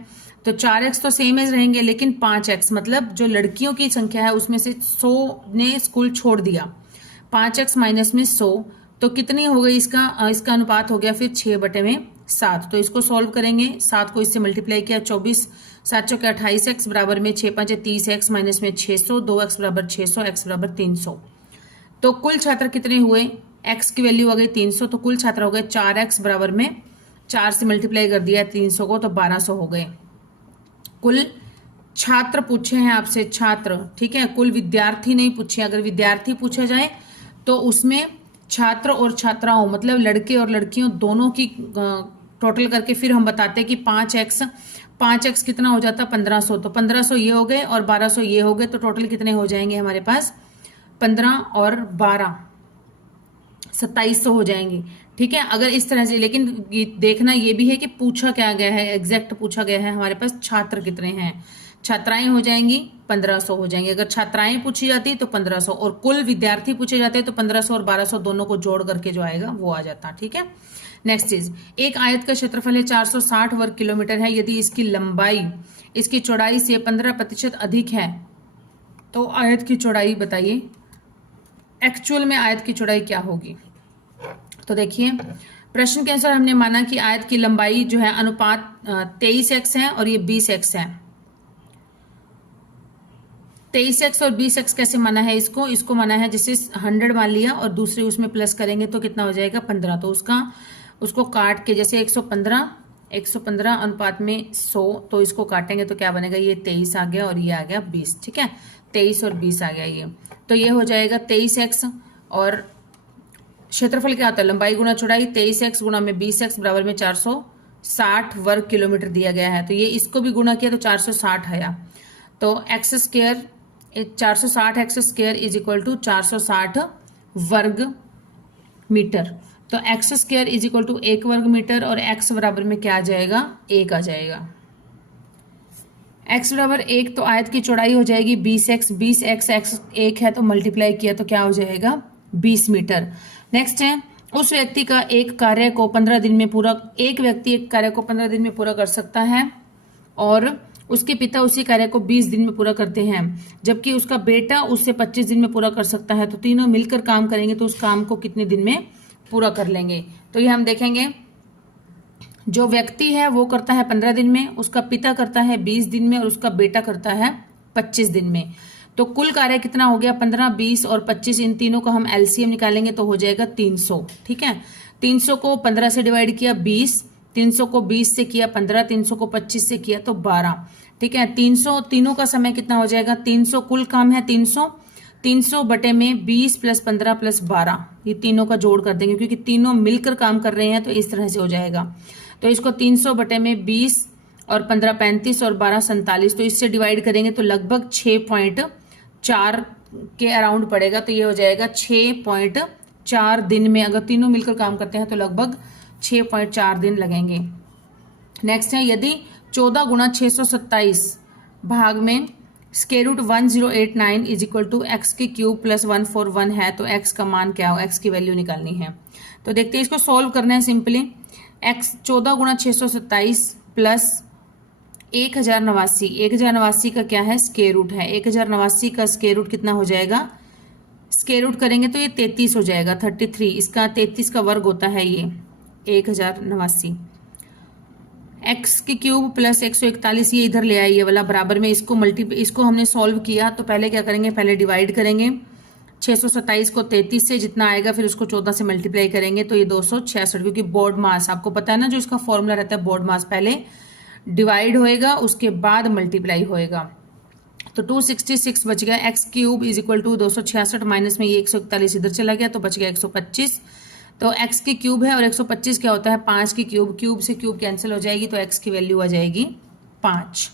तो 4x तो सेम एज रहेंगे, लेकिन 5x मतलब जो लड़कियों की संख्या है उसमें से 100 ने स्कूल छोड़ दिया, 5x माइनस में 100, तो कितनी हो गई इसका अनुपात हो गया फिर 6/7। तो इसको सॉल्व करेंगे, 7 को इससे मल्टीप्लाई किया, 24 7 चौके 28x बराबर में 6 5 30x माइनस में 600, 2x बराबर 600, x बराबर 300। तो कुल छात्र कितने हुए? x की वैल्यू आ गई 300, तो कुल छात्र हो गए 4x बराबर में 4 से मल्टीप्लाई कर दिया 300 को, तो 1200 हो गए। कुल छात्र पूछे हैं आपसे, छात्र, ठीक है, कुल विद्यार्थी नहीं पूछे। अगर विद्यार्थी पूछा जाए तो उसमें छात्र और छात्राओं मतलब लड़के और लड़कियों दोनों की टोटल करके फिर हम बताते हैं कि 5x कितना हो जाता? 1500। तो 1500 ये हो गए और 1200 ये हो गए, तो टोटल कितने हो जाएंगे हमारे पास? 15 और 12 2700 हो जाएंगे। ठीक है, अगर इस तरह से, लेकिन देखना ये भी है कि पूछा क्या गया है, एग्जैक्ट पूछा गया है हमारे पास छात्र कितने हैं। छात्राएं हो जाएंगी 1500 हो जाएंगे। अगर छात्राएं पूछी जाती तो 1500, और कुल विद्यार्थी पूछे जाते तो 1500 और 1200 दोनों को जोड़ करके जो आएगा वो आ जाता। ठीक है, नेक्स्ट चीज, एक आयत का क्षेत्रफल है 460 वर्ग किलोमीटर है। यदि इसकी लंबाई इसकी चौड़ाई से 15% अधिक है तो आयत की चौड़ाई बताइए, एक्चुअल में आयत की चौड़ाई क्या होगी? तो देखिए, प्रश्न के अनुसार हमने माना कि आयत की लंबाई जो है अनुपात 23x है और ये 20x है। 23x और 20x कैसे माना है इसको माना है जैसे 100 मान लिया और दूसरे उसमें प्लस करेंगे तो कितना हो जाएगा? 15। तो उसको काट के जैसे 115 अनुपात में 100, तो इसको काटेंगे तो क्या बनेगा? ये 23 आ गया और ये आ गया 20। ठीक है, 23 और 20 आ गया ये, तो ये हो जाएगा 23x और क्षेत्रफल क्या होता है? लंबाई गुना चौड़ाई, 23x गुना में 20x बराबर में 460 वर्ग किलोमीटर दिया गया है। तो ये इसको भी गुना किया तो 460 आया। तो x square 460x square is equal to 460 वर्ग मीटर। तो x square is equal to 1 वर्ग मीटर और x बराबर में क्या आ जाएगा? 1 आ जाएगा। x बराबर 1, तो आयत की चौड़ाई हो जाएगी 20x, 20x x 1 है तो मल्टीप्लाई किया तो क्या हो जाएगा? 20 मीटर। नेक्स्ट है, उस व्यक्ति का एक कार्य को 15 दिन में पूरा, एक व्यक्ति एक कार्य को 15 दिन में पूरा कर सकता है और उसके पिता उसी कार्य को 20 दिन में पूरा करते हैं, जबकि उसका बेटा उससे 25 दिन में पूरा कर सकता है। तो तीनों मिलकर काम करेंगे तो उस काम को कितने दिन में पूरा कर लेंगे? तो ये हम देखेंगे, जो व्यक्ति है वो करता है 15 दिन में, उसका पिता करता है 20 दिन में और उसका बेटा करता है 25 दिन में। तो कुल कार्य कितना हो गया? 15, 20 और 25, इन तीनों का हम एलसीएम निकालेंगे तो हो जाएगा 300। ठीक है, 300 को 15 से डिवाइड किया 20, 300 को 20 से किया 15, 300 को 25 से किया तो 12। ठीक है, 300 तीनों का समय कितना हो जाएगा? 300 कुल काम है 300 बटे में 20 + 15 + 12, ये तीनों का जोड़ कर देंगे क्योंकि तीनों मिलकर काम कर रहे हैं तो इस तरह से हो जाएगा। तो इसको 300 बटे में 20 और 15 35 और 12 47, तो इससे डिवाइड करेंगे तो लगभग 6.4 के अराउंड पड़ेगा। तो ये हो जाएगा 6.4 दिन में, अगर तीनों मिलकर काम करते हैं तो लगभग 6.4 दिन लगेंगे। नेक्स्ट है, यदि 14 गुणा 627 भाग में √ 1089 इज इक्वल टू x³ + 141 है तो x का मान क्या हो? x की वैल्यू निकालनी है। तो देखते हैं, इसको सॉल्व करना है सिंपली। 14 गुणा 627 प्लस 1089, 1089 का क्या है? स्क्वायर रूट है। 1089 का स्क्वायर रूट कितना हो जाएगा? स्क्वायर रूट करेंगे तो ये 33 हो जाएगा, 33, इसका 33 का वर्ग होता है ये 1089। x³ + 141 ये इधर ले आइए वाला बराबर में, इसको हमने सॉल्व किया तो पहले क्या करेंगे? पहले डिवाइड करेंगे 627 को 33 से, जितना आएगा फिर उसको 14 से मल्टीप्लाई करेंगे तो ये 266, क्योंकि बोर्ड मास आपको पता है ना, जो इसका फॉर्मूला रहता है बोर्ड मास, पहले डिवाइड होएगा, उसके बाद मल्टीप्लाई होएगा। तो 266 बच गया। X cube is equal to 266 minus में ये 141 इधर चला गया तो बच गया 125। तो एक्स की क्यूब है और 125 क्या होता है 5 की क्यूब, क्यूब से क्यूब कैंसिल हो जाएगी तो एक्स की वैल्यू आ जाएगी 5।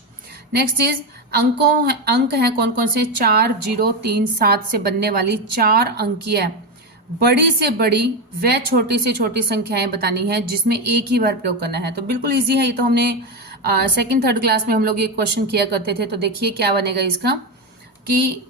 नेक्स्ट इज अंक हैं कौन कौन से 4 0 3 7 से बनने वाली 4 अंकीय बड़ी से बड़ी व छोटी से छोटी संख्याएं बतानी है जिसमें एक ही बार प्रयोग करना है। तो बिल्कुल इजी है, ये तो हमने सेकंड थर्ड क्लास में हम लोग ये क्वेश्चन किया करते थे। तो देखिए क्या बनेगा इसका कि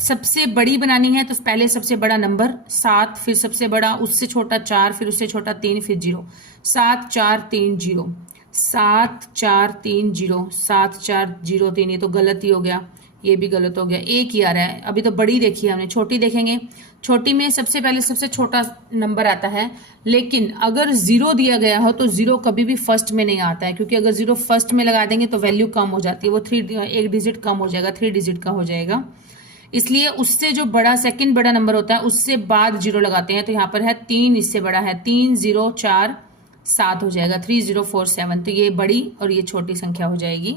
सबसे बड़ी बनानी है तो पहले सबसे बड़ा नंबर 7, फिर सबसे बड़ा, उससे छोटा 4, फिर उससे छोटा 3, फिर 0। 7 4 3 0, 7 4 3 0, 7 4 0 3, ये तो गलत ही हो गया, ये भी गलत हो गया, एक ही आ रहा है। अभी तो बड़ी देखी है हमने, छोटी देखेंगे। छोटी में सबसे पहले सबसे छोटा नंबर आता है, लेकिन अगर 0 दिया गया हो तो 0 कभी भी फर्स्ट में नहीं आता है, क्योंकि अगर 0 फर्स्ट में लगा देंगे तो वैल्यू कम हो जाती है, वो 1 डिजिट कम हो जाएगा, 3 डिजिट का हो जाएगा। इसलिए उससे जो बड़ा सेकंड बड़ा नंबर होता है उससे बाद 0 लगाते हैं। तो यहाँ पर है 3, इससे बड़ा है 3 0 4 7 हो जाएगा, 3 0 4 7। तो ये बड़ी और ये छोटी संख्या हो जाएगी।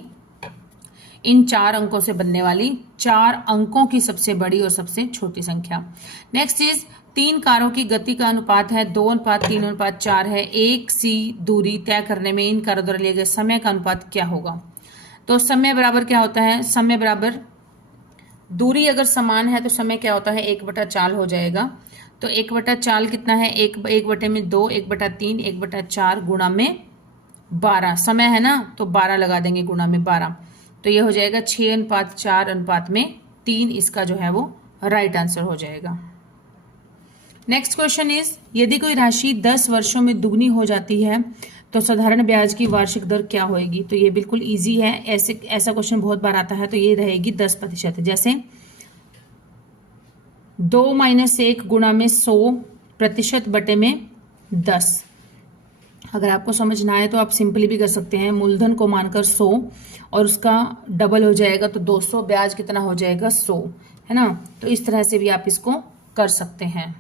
इन 4 अंकों से बनने वाली 4 अंकों की सबसे बड़ी और सबसे छोटी संख्या। नेक्स्ट इज 3 कारों की गति का अनुपात है 2:3:4 है। 1 सी दूरी तय करने में इन कारों द्वारा लिए गए समय का अनुपात क्या होगा। तो समय बराबर क्या होता है, समय बराबर दूरी अगर समान है तो समय क्या होता है 1/4 हो जाएगा। तो 1/4 कितना है, 1/2, 1/3, 1/4 गुणा में 12 समय है ना, तो 12 लगा देंगे गुणा में 12, तो ये हो जाएगा 6:4:3। इसका जो है वो राइट आंसर हो जाएगा। नेक्स्ट क्वेश्चन इज यदि कोई राशि 10 वर्षों में दुगनी हो जाती है तो साधारण ब्याज की वार्षिक दर क्या होगी। तो ये बिल्कुल इजी है, ऐसा क्वेश्चन बहुत बार आता है। तो ये रहेगी 10%। जैसे 2 - 1 गुणा में 100% बटे में 10। अगर आपको समझ ना आए तो आप सिंपली भी कर सकते हैं, मूलधन को मानकर 100 और उसका डबल हो जाएगा तो 200, ब्याज कितना हो जाएगा 100, है ना। तो इस तरह से भी आप इसको कर सकते हैं।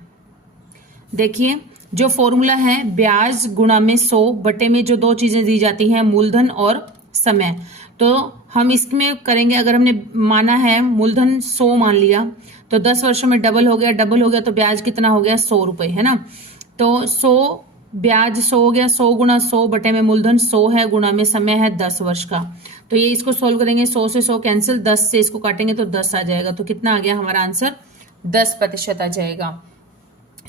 देखिए जो फॉर्मूला है ब्याज गुणा में 100 बटे में जो दो चीजें दी जाती हैं मूलधन और समय, तो हम इसमें करेंगे। अगर हमने माना है मूलधन 100 मान लिया तो 10 वर्षों में डबल हो गया तो ब्याज कितना हो गया 100 रुपए, है ना। तो 100 ब्याज 100 हो गया, 100 गुणा 100 बटे में मूलधन 100 है, गुणा में समय है 10 वर्ष का। तो ये इसको सोल्व करेंगे, 100 से 100 कैंसिल, 10 से इसको काटेंगे तो 10 आ जाएगा। तो कितना आ गया हमारा आंसर 10% आ जाएगा।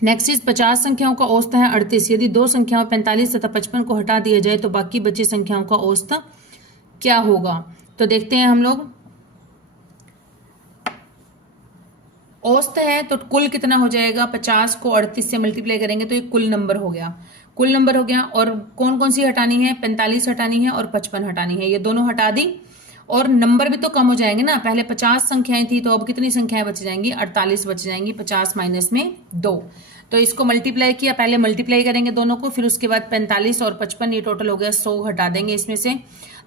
नेक्स्ट इज 50 संख्याओं का औसत है 38। यदि दो संख्याओं 45 तथा 55 को हटा दिया जाए तो बाकी बची संख्याओं का औसत क्या होगा। तो देखते हैं हम लोग। औसत है तो कुल कितना हो जाएगा, 50 को 38 से मल्टीप्लाई करेंगे तो ये कुल नंबर हो गया, कुल नंबर हो गया। और कौन कौन सी हटानी है, 45 हटानी है और 55 हटानी है, ये दोनों हटा दी। और नंबर भी तो कम हो जाएंगे ना, पहले 50 संख्याएं थी तो अब कितनी संख्याएं बच जाएंगी, 48 बच जाएंगी, 50 माइनस में 2। तो इसको मल्टीप्लाई किया, पहले मल्टीप्लाई करेंगे दोनों को, फिर उसके बाद 45 और 55, ये टोटल हो गया 100, हटा देंगे इसमें से।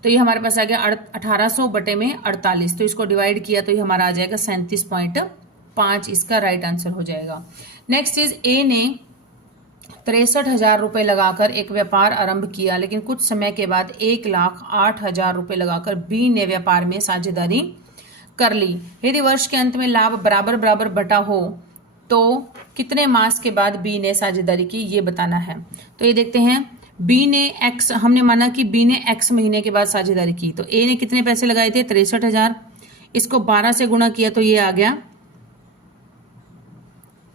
तो ये हमारे पास आ गया 1800 बटे में 48। तो इसको डिवाइड किया तो ये हमारा आ जाएगा 37.5, इसका राइट आंसर हो जाएगा। नेक्स्ट इज ए ने 63,000 रुपए लगाकर एक व्यापार आरंभ किया, लेकिन कुछ समय के बाद 1,08,000 रुपए लगाकर बी ने व्यापार में साझेदारी कर ली। यदि वर्ष के अंत में लाभ बराबर बराबर बटा हो तो कितने मास के बाद बी ने साझेदारी की, ये बताना है। तो ये देखते हैं, बी ने एक्स, हमने माना कि बी ने एक्स महीने के बाद साझेदारी की, तो ए ने कितने पैसे लगाए थे 63,000, इसको 12 से गुणा किया तो ये आ गया,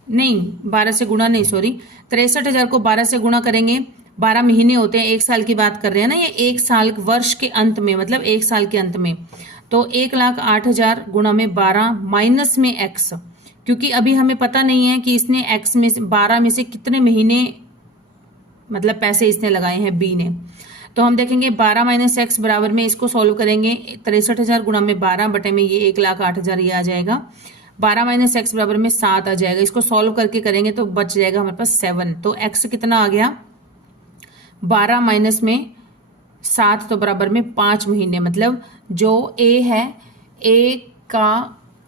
नहीं 12 से गुणा नहीं, सॉरी, 63,000 को 12 से गुणा करेंगे, 12 महीने होते हैं, एक साल की बात कर रहे हैं ना, ये एक साल वर्ष के अंत में, मतलब एक साल के अंत में। तो 1,08,000 गुणा में 12 माइनस में एक्स, क्योंकि अभी हमें पता नहीं है कि इसने एक्स में 12 में से कितने महीने मतलब पैसे इसने लगाए हैं बी ने। तो हम देखेंगे 12 माइनस एक्स बराबर में, इसको सॉल्व करेंगे 63,000 गुणा में 12 बटे में ये 1,08,000 ये आ जाएगा। 12 माइनस एक्स बराबर में 7 आ जाएगा, इसको सॉल्व करके करेंगे तो बच जाएगा हमारे पास 7। तो एक्स कितना आ गया 12 माइनस में 7 तो बराबर में 5 महीने, मतलब जो ए है,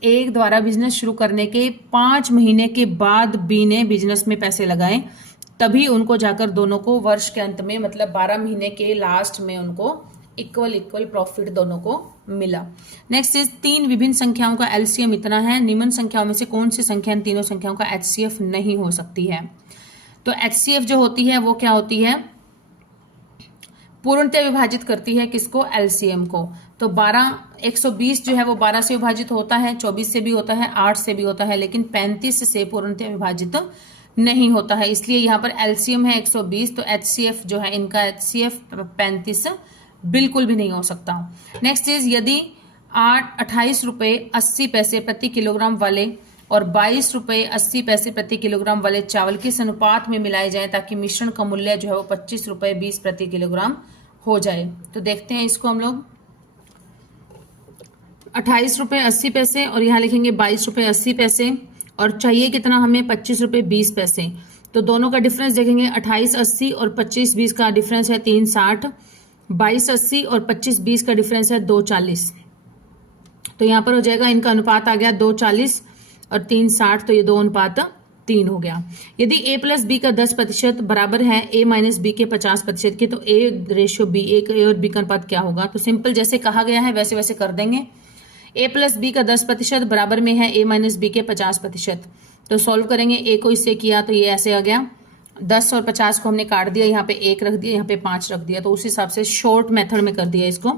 ए द्वारा बिजनेस शुरू करने के 5 महीने के बाद बी ने बिजनेस में पैसे लगाए, तभी उनको जाकर दोनों को वर्ष के अंत में, मतलब 12 महीने के लास्ट में उनको इक्वल इक्वल प्रॉफिट दोनों को मिला। नेक्स्ट इज 3 विभिन्न संख्याओं का एलसीएम इतना है, निम्न संख्याओं में से कौन सी संख्या इन तीनों संख्याओं का एचसीएफ नहीं हो सकती है। तो एचसीएफ जो होती है वो क्या होती है, पूर्णतः विभाजित करती है किसको, एलसीएम को। तो 120 जो है वो 12 से विभाजित होता है, 24 से भी होता है, 8 से भी होता है, लेकिन 35 से पूर्णतः विभाजित नहीं होता है, इसलिए यहाँ पर एलसीएम है 120, तो एचसीएफ जो है इनका एचसीएफ 35 बिल्कुल भी नहीं हो सकता। नेक्स्ट इज यदि 28 रुपये 80 पैसे प्रति किलोग्राम वाले और 22 रुपये 80 पैसे प्रति किलोग्राम वाले चावल किस अनुपात में मिलाए जाएं ताकि मिश्रण का मूल्य जो है वो 25 रुपये 20 प्रति किलोग्राम हो जाए। तो देखते हैं इसको हम लोग, 28 रुपये 80 पैसे और यहाँ लिखेंगे 22 रुपये 80 पैसे और चाहिए कितना हमें, 25 रुपये 20 पैसे। तो दोनों का डिफरेंस देखेंगे, 2880 और 2520 का डिफरेंस है 360, 2280 और 2520 का डिफरेंस है 240। तो यहाँ पर हो जाएगा, इनका अनुपात आ गया 240 और 360, तो ये 2:3 हो गया। यदि a प्लस बी का 10% बराबर है a माइनस बी के 50% के, तो a रेशियो b, a और b का अनुपात क्या होगा। तो सिंपल जैसे कहा गया है वैसे वैसे कर देंगे। a प्लस बी का 10% बराबर में है a माइनस बी के 50%। तो सॉल्व करेंगे, a को इससे किया तो ये ऐसे आ गया, 10 और 50 को हमने काट दिया, यहाँ पे 1 रख दिया, यहाँ पे 5 रख दिया, तो उस हिसाब से शॉर्ट मेथड में कर दिया इसको।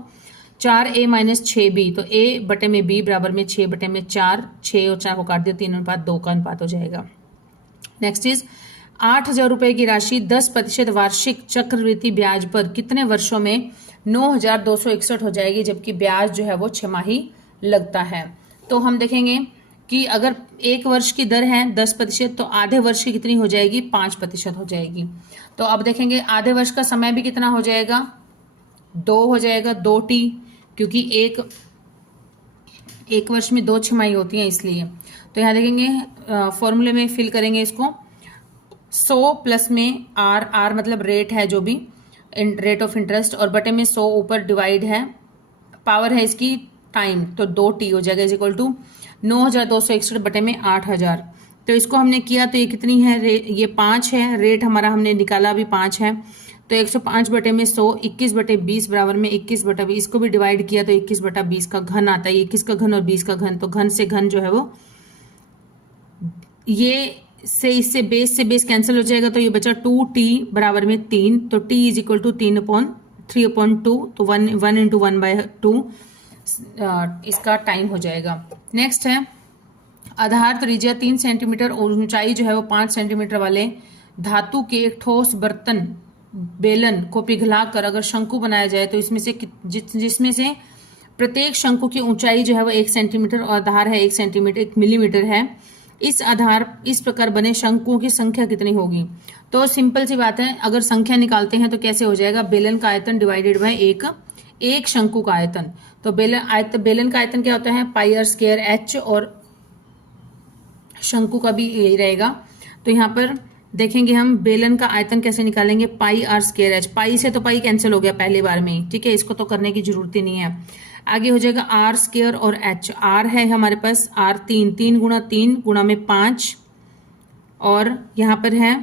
4a माइनस 6b, तो a बटे में b बराबर में 6 बटे में 4, 6 और 4 को काट दिया, 3:2 का अनुपात हो जाएगा। नेक्स्ट इज 8,000 रुपए की राशि 10% वार्षिक चक्रवृद्धि ब्याज पर कितने वर्षों में 9,261 हो जाएगी, जबकि ब्याज जो है वो 6 माही लगता है। तो हम देखेंगे कि अगर 1 वर्ष की दर है 10%, तो आधे वर्ष की कितनी हो जाएगी, 5% हो जाएगी। तो अब देखेंगे आधे वर्ष का समय भी कितना हो जाएगा, 2 हो जाएगा, 2t, क्योंकि एक वर्ष में 2 छमाही होती हैं इसलिए। तो यहाँ देखेंगे फॉर्मूले में फिल करेंगे इसको, 100 प्लस में r मतलब रेट है जो भी, रेट ऑफ इंटरेस्ट, और बटे में 100 ऊपर डिवाइड है, पावर है इसकी टाइम, तो 2t हो जाएगा, इज इक्वल टू 9,261 बटे में 8,000। तो इसको हमने किया तो ये कितनी है, ये 5 है, रेट हमारा हमने निकाला अभी 5 है, तो 105 बटे में 100, 21 बटे 20 बराबर में 21 बटा 20, इसको भी डिवाइड किया तो 21 बटा 20 का घन आता है, 21 का घन और 20 का घन, तो घन से घन जो है वो ये से इससे बेस कैंसिल हो जाएगा, तो ये बचा 2t बराबर में 3, तो t इज इक्वल टू 3/2, तो 1 इंटू 1/2 इसका टाइम हो जाएगा। नेक्स्ट है आधार त्रिज्या 3 सेंटीमीटर और ऊंचाई जो है वो 5 सेंटीमीटर वाले धातु के एक ठोस बर्तन बेलन को पिघलाकर अगर शंकु बनाया जाए, तो इसमें से जिसमें से प्रत्येक शंकु की ऊंचाई जो है वो 1 सेंटीमीटर और आधार है 1 मिलीमीटर है, इस प्रकार बने शंकुओं की संख्या कितनी होगी। तो सिंपल सी बात है, अगर संख्या निकालते हैं तो कैसे हो जाएगा, बेलन का आयतन डिवाइडेड बाय एक शंकु का आयतन। तो बेलन का आयतन क्या होता है, पाई आर स्क्वायर h, और शंकु का भी यही रहेगा। तो यहाँ पर देखेंगे हम बेलन का आयतन कैसे निकालेंगे, पाई आर स्क्वायर h, पाई से तो पाई कैंसिल हो गया पहली बार में ही, ठीक है, इसको तो करने की जरूरत ही नहीं है। आगे हो जाएगा आर स्क्वायर और h, r है हमारे पास r 3 गुणा 3 गुणा में 5, और यहाँ पर है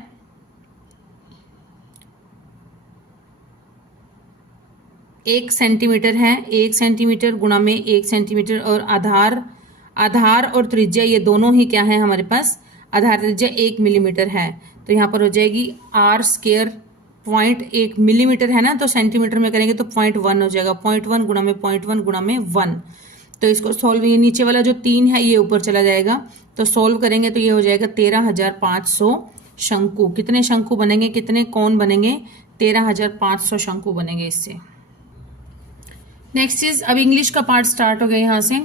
1 सेंटीमीटर है, 1 सेंटीमीटर गुणा में 1 सेंटीमीटर, और आधार और त्रिज्या ये दोनों ही क्या है हमारे पास, आधार त्रिज्या 1 मिलीमीटर है, तो यहाँ पर हो जाएगी r स्क्वायर 0.1 मिलीमीटर है ना, तो सेंटीमीटर में करेंगे तो 0.1 हो जाएगा, 0.1 गुणा में 0.1 गुणा में 1। तो इसको सॉल्व, ये नीचे वाला जो 3 है ये ऊपर चला जाएगा, तो सॉल्व करेंगे तो ये हो जाएगा 13,500 शंकु। कितने शंकु बनेंगे, कितने कोण बनेंगे, 13,500 शंकु बनेंगे इससे। नेक्स्ट इज, अब इंग्लिश का पार्ट स्टार्ट हो गया यहाँ से।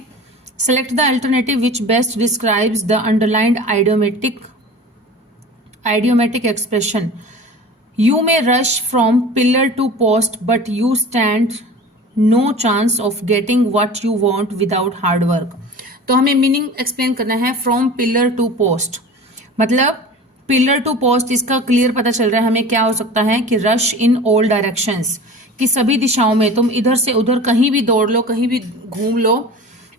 Select the alternative which best describes the underlined idiomatic expression. You may rush from pillar to post, but you stand no chance of getting what you want without hard work. तो हमें मीनिंग एक्सप्लेन करना है, फ्रॉम पिलर टू पोस्ट, मतलब पिलर टू पोस्ट, इसका क्लियर पता चल रहा है हमें क्या हो सकता है कि रश इन ऑल डायरेक्शंस, कि सभी दिशाओं में तुम इधर से उधर कहीं भी दौड़ लो, कहीं भी घूम लो,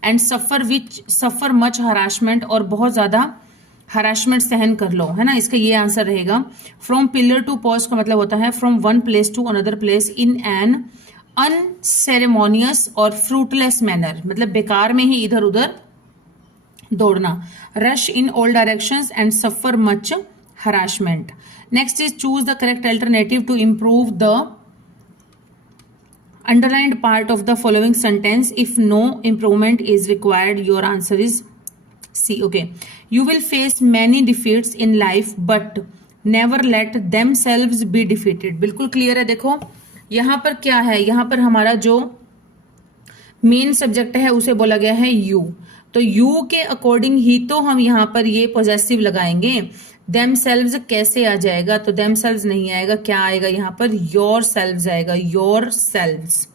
एंड सफर मच हरासमेंट, और बहुत ज्यादा हरासमेंट सहन कर लो, है ना, इसका ये आंसर रहेगा। फ्रॉम पिलर टू पोस्ट का मतलब होता है from one place to another place in an unceremonious और फ्रूटलेस मैनर, मतलब बेकार में ही इधर उधर दौड़ना. Rush in all directions and suffer much harassment. Next is choose the correct alternative to improve the underlined part of the following sentence. If no improvement is required, your answer is C. Okay. You will face many defeats in life, but never let themselves be defeated. बिल्कुल क्लियर है. देखो यहां पर क्या है, यहां पर हमारा जो मेन सब्जेक्ट है उसे बोला गया है यू. तो यू के अकॉर्डिंग ही तो हम यहां पर ये पॉजेसिव लगाएंगे. themselves कैसे आ जाएगा, तो themselves नहीं आएगा. क्या आएगा यहाँ पर, yourselves आएगा. yourselves,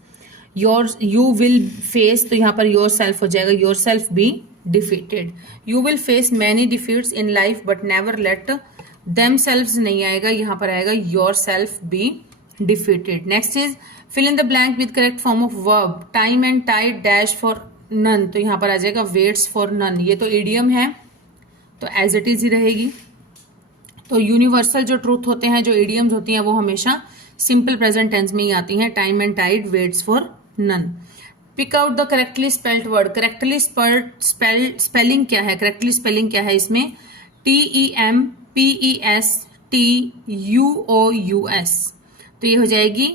you will face, तो यहाँ पर yourself हो जाएगा. yourself be defeated. you will face many defeats in life but never let themselves नहीं आएगा, यहाँ पर आएगा yourself be defeated. next is fill in the blank with correct form of verb. time and tide dash for none, तो यहाँ पर आ जाएगा waits for none. ये तो idiom है तो as it is ही रहेगी. तो यूनिवर्सल जो ट्रूथ होते हैं, जो इडियम्स होती हैं, वो हमेशा सिंपल प्रेजेंट टेंस में ही आती हैं. Time and tide waits for none. Pick out the correctly spelled word. Correctly spelling क्या है, करेक्टली स्पेलिंग क्या है इसमें, TEMPESTUOUS. तो ये हो जाएगी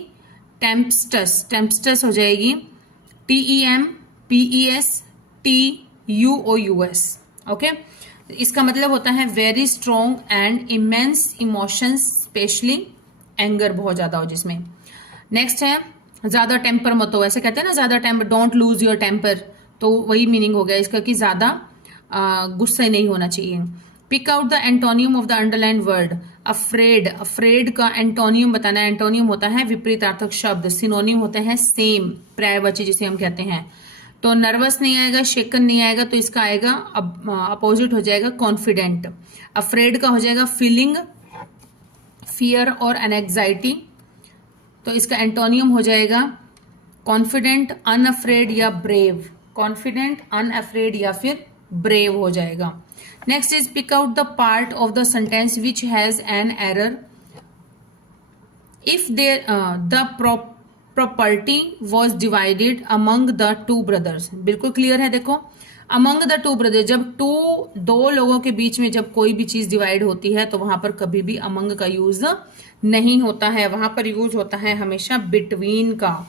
टेम्पस्टस. टेम्पस्टस हो जाएगी TEMPESTUOUS. ओके. इसका मतलब होता है very strong and immense emotions, specially anger बहुत ज्यादा हो जिसमें. नेक्स्ट है ज्यादा टेम्पर मत हो. ऐसे कहते हैं ना ज्यादा temper, don't lose your temper. तो वही मीनिंग हो गया इसका कि ज्यादा गुस्सा नहीं होना चाहिए. Pick out the antonym of the underline word. Afraid. Afraid का एंटोनियम बताना है. एंटोनियम होता है विपरीतार्थक शब्द. सिनोनिम होते हैं सेम, पर्यायवाची जिसे हम कहते हैं. तो नर्वस नहीं आएगा, शेकन नहीं आएगा, तो इसका आएगा अपोजिट हो जाएगा कॉन्फिडेंट. अफ्रेड का हो जाएगा फीलिंग फियर और एंजाइटी. तो इसका एंटोनियम हो जाएगा कॉन्फिडेंट, अनअफ्रेड या ब्रेव. कॉन्फिडेंट, अनअफ्रेड या फिर ब्रेव हो जाएगा. Next is pick out the part of the sentence which has an error. If there the property was divided among the two brothers. बिल्कुल क्लियर है. देखो अमंग द टू ब्रदर्स, जब दो लोगों के बीच में जब कोई भी चीज डिवाइड होती है तो वहां पर कभी भी अमंग का यूज नहीं होता है. वहां पर यूज होता है हमेशा बिटवीन का.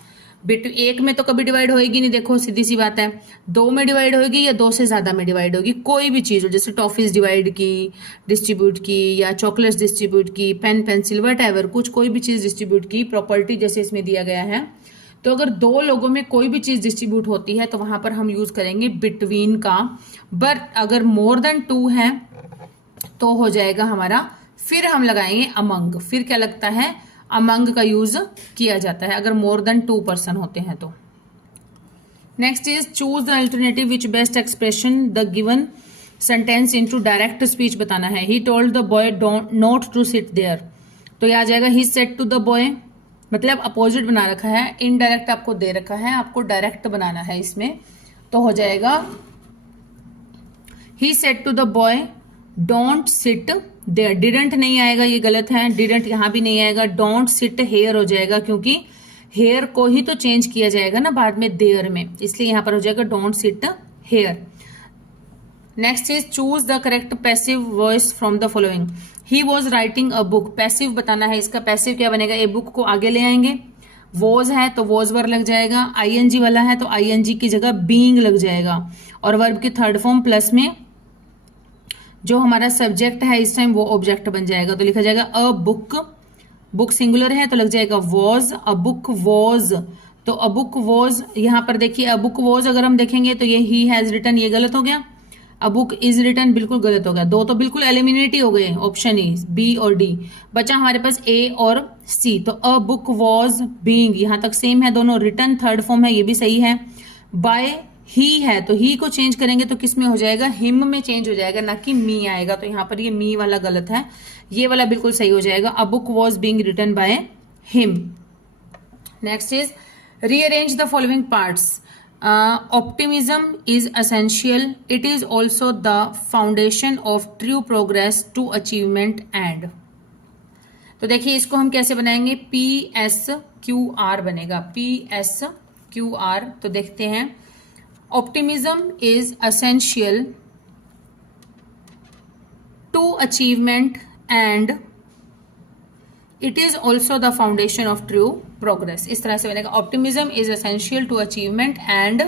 एक में तो कभी डिवाइड होएगी नहीं. देखो सीधी सी बात है, दो में डिवाइड होगी या दो से ज्यादा में डिवाइड होगी. कोई भी चीज हो, जैसे टॉफीज डिवाइड की, डिस्ट्रीब्यूट की, या चॉकलेट्स डिस्ट्रीब्यूट की, पेन पेंसिल वट एवर, कुछ कोई भी चीज डिस्ट्रीब्यूट की, प्रॉपर्टी जैसे इसमें दिया गया है. तो अगर दो लोगों में कोई भी चीज डिस्ट्रीब्यूट होती है तो वहां पर हम यूज करेंगे बिटवीन का. बट अगर मोर देन टू है तो हो जाएगा हमारा, फिर हम लगाएंगे अमंग. फिर क्या लगता है, अमंग का यूज किया जाता है अगर मोर देन 2 पर्सन होते हैं तो. Next is choose the alternative which best expression the given sentence into direct speech बताना है. He told the boy not to sit there. तो यह आ जाएगा he said to the boy, मतलब अपोजिट बना रखा है. इनडायरेक्ट आपको दे रखा है, आपको डायरेक्ट बनाना है इसमें. तो हो जाएगा he said to the boy don't sit there. Didn't नहीं आएगा, ये गलत है. डिडंट यहां भी नहीं आएगा. डोंट सिट हेयर हो जाएगा, क्योंकि हेयर को ही तो चेंज किया जाएगा ना बाद में देयर में, इसलिए यहां पर हो जाएगा don't sit here. Next is choose the correct passive voice from the following. He was writing a book. Passive बताना है इसका. पैसिव क्या बनेगा, ए बुक को आगे ले आएंगे. वॉज है तो वॉज वर्ब लग जाएगा. आईएनजी वाला है तो आईएनजी की जगह बीइंग लग जाएगा. और वर्ब की थर्ड फॉर्म प्लस में जो हमारा सब्जेक्ट है इस टाइम वो ऑब्जेक्ट बन जाएगा. तो लिखा जाएगा अ बुक. बुक सिंगुलर है तो लग जाएगा वॉज. अ बुक वॉज, तो अ बुक वॉज. यहां पर देखिए अ बुक वॉज अगर हम देखेंगे तो ये ही हैज रिटन, ये गलत हो गया. अ बुक इज रिटन बिल्कुल गलत हो गया. दो तो बिल्कुल एलिमिनेट ही हो गए, ऑप्शन ई, बी और डी. बचा हमारे पास ए और सी. तो अ बुक वॉज बीइंग, यहां तक सेम है दोनों. रिटन थर्ड फॉर्म है, ये भी सही है. बाय ही है तो ही को चेंज करेंगे तो किस में हो जाएगा, हिम में चेंज हो जाएगा, ना कि मी आएगा. तो यहाँ पर ये मी वाला गलत है, ये वाला बिल्कुल सही हो जाएगा. A book was being written by him. Next is rearrange the following parts. Optimism is essential. It is also the foundation of true progress to achievement and. तो देखिए इसको हम कैसे बनाएंगे, PSQR बनेगा, PSQR। तो देखते हैं, optimism is essential to achievement and it is also the foundation of true progress. इस तरह से बनेगा, optimism is essential to achievement and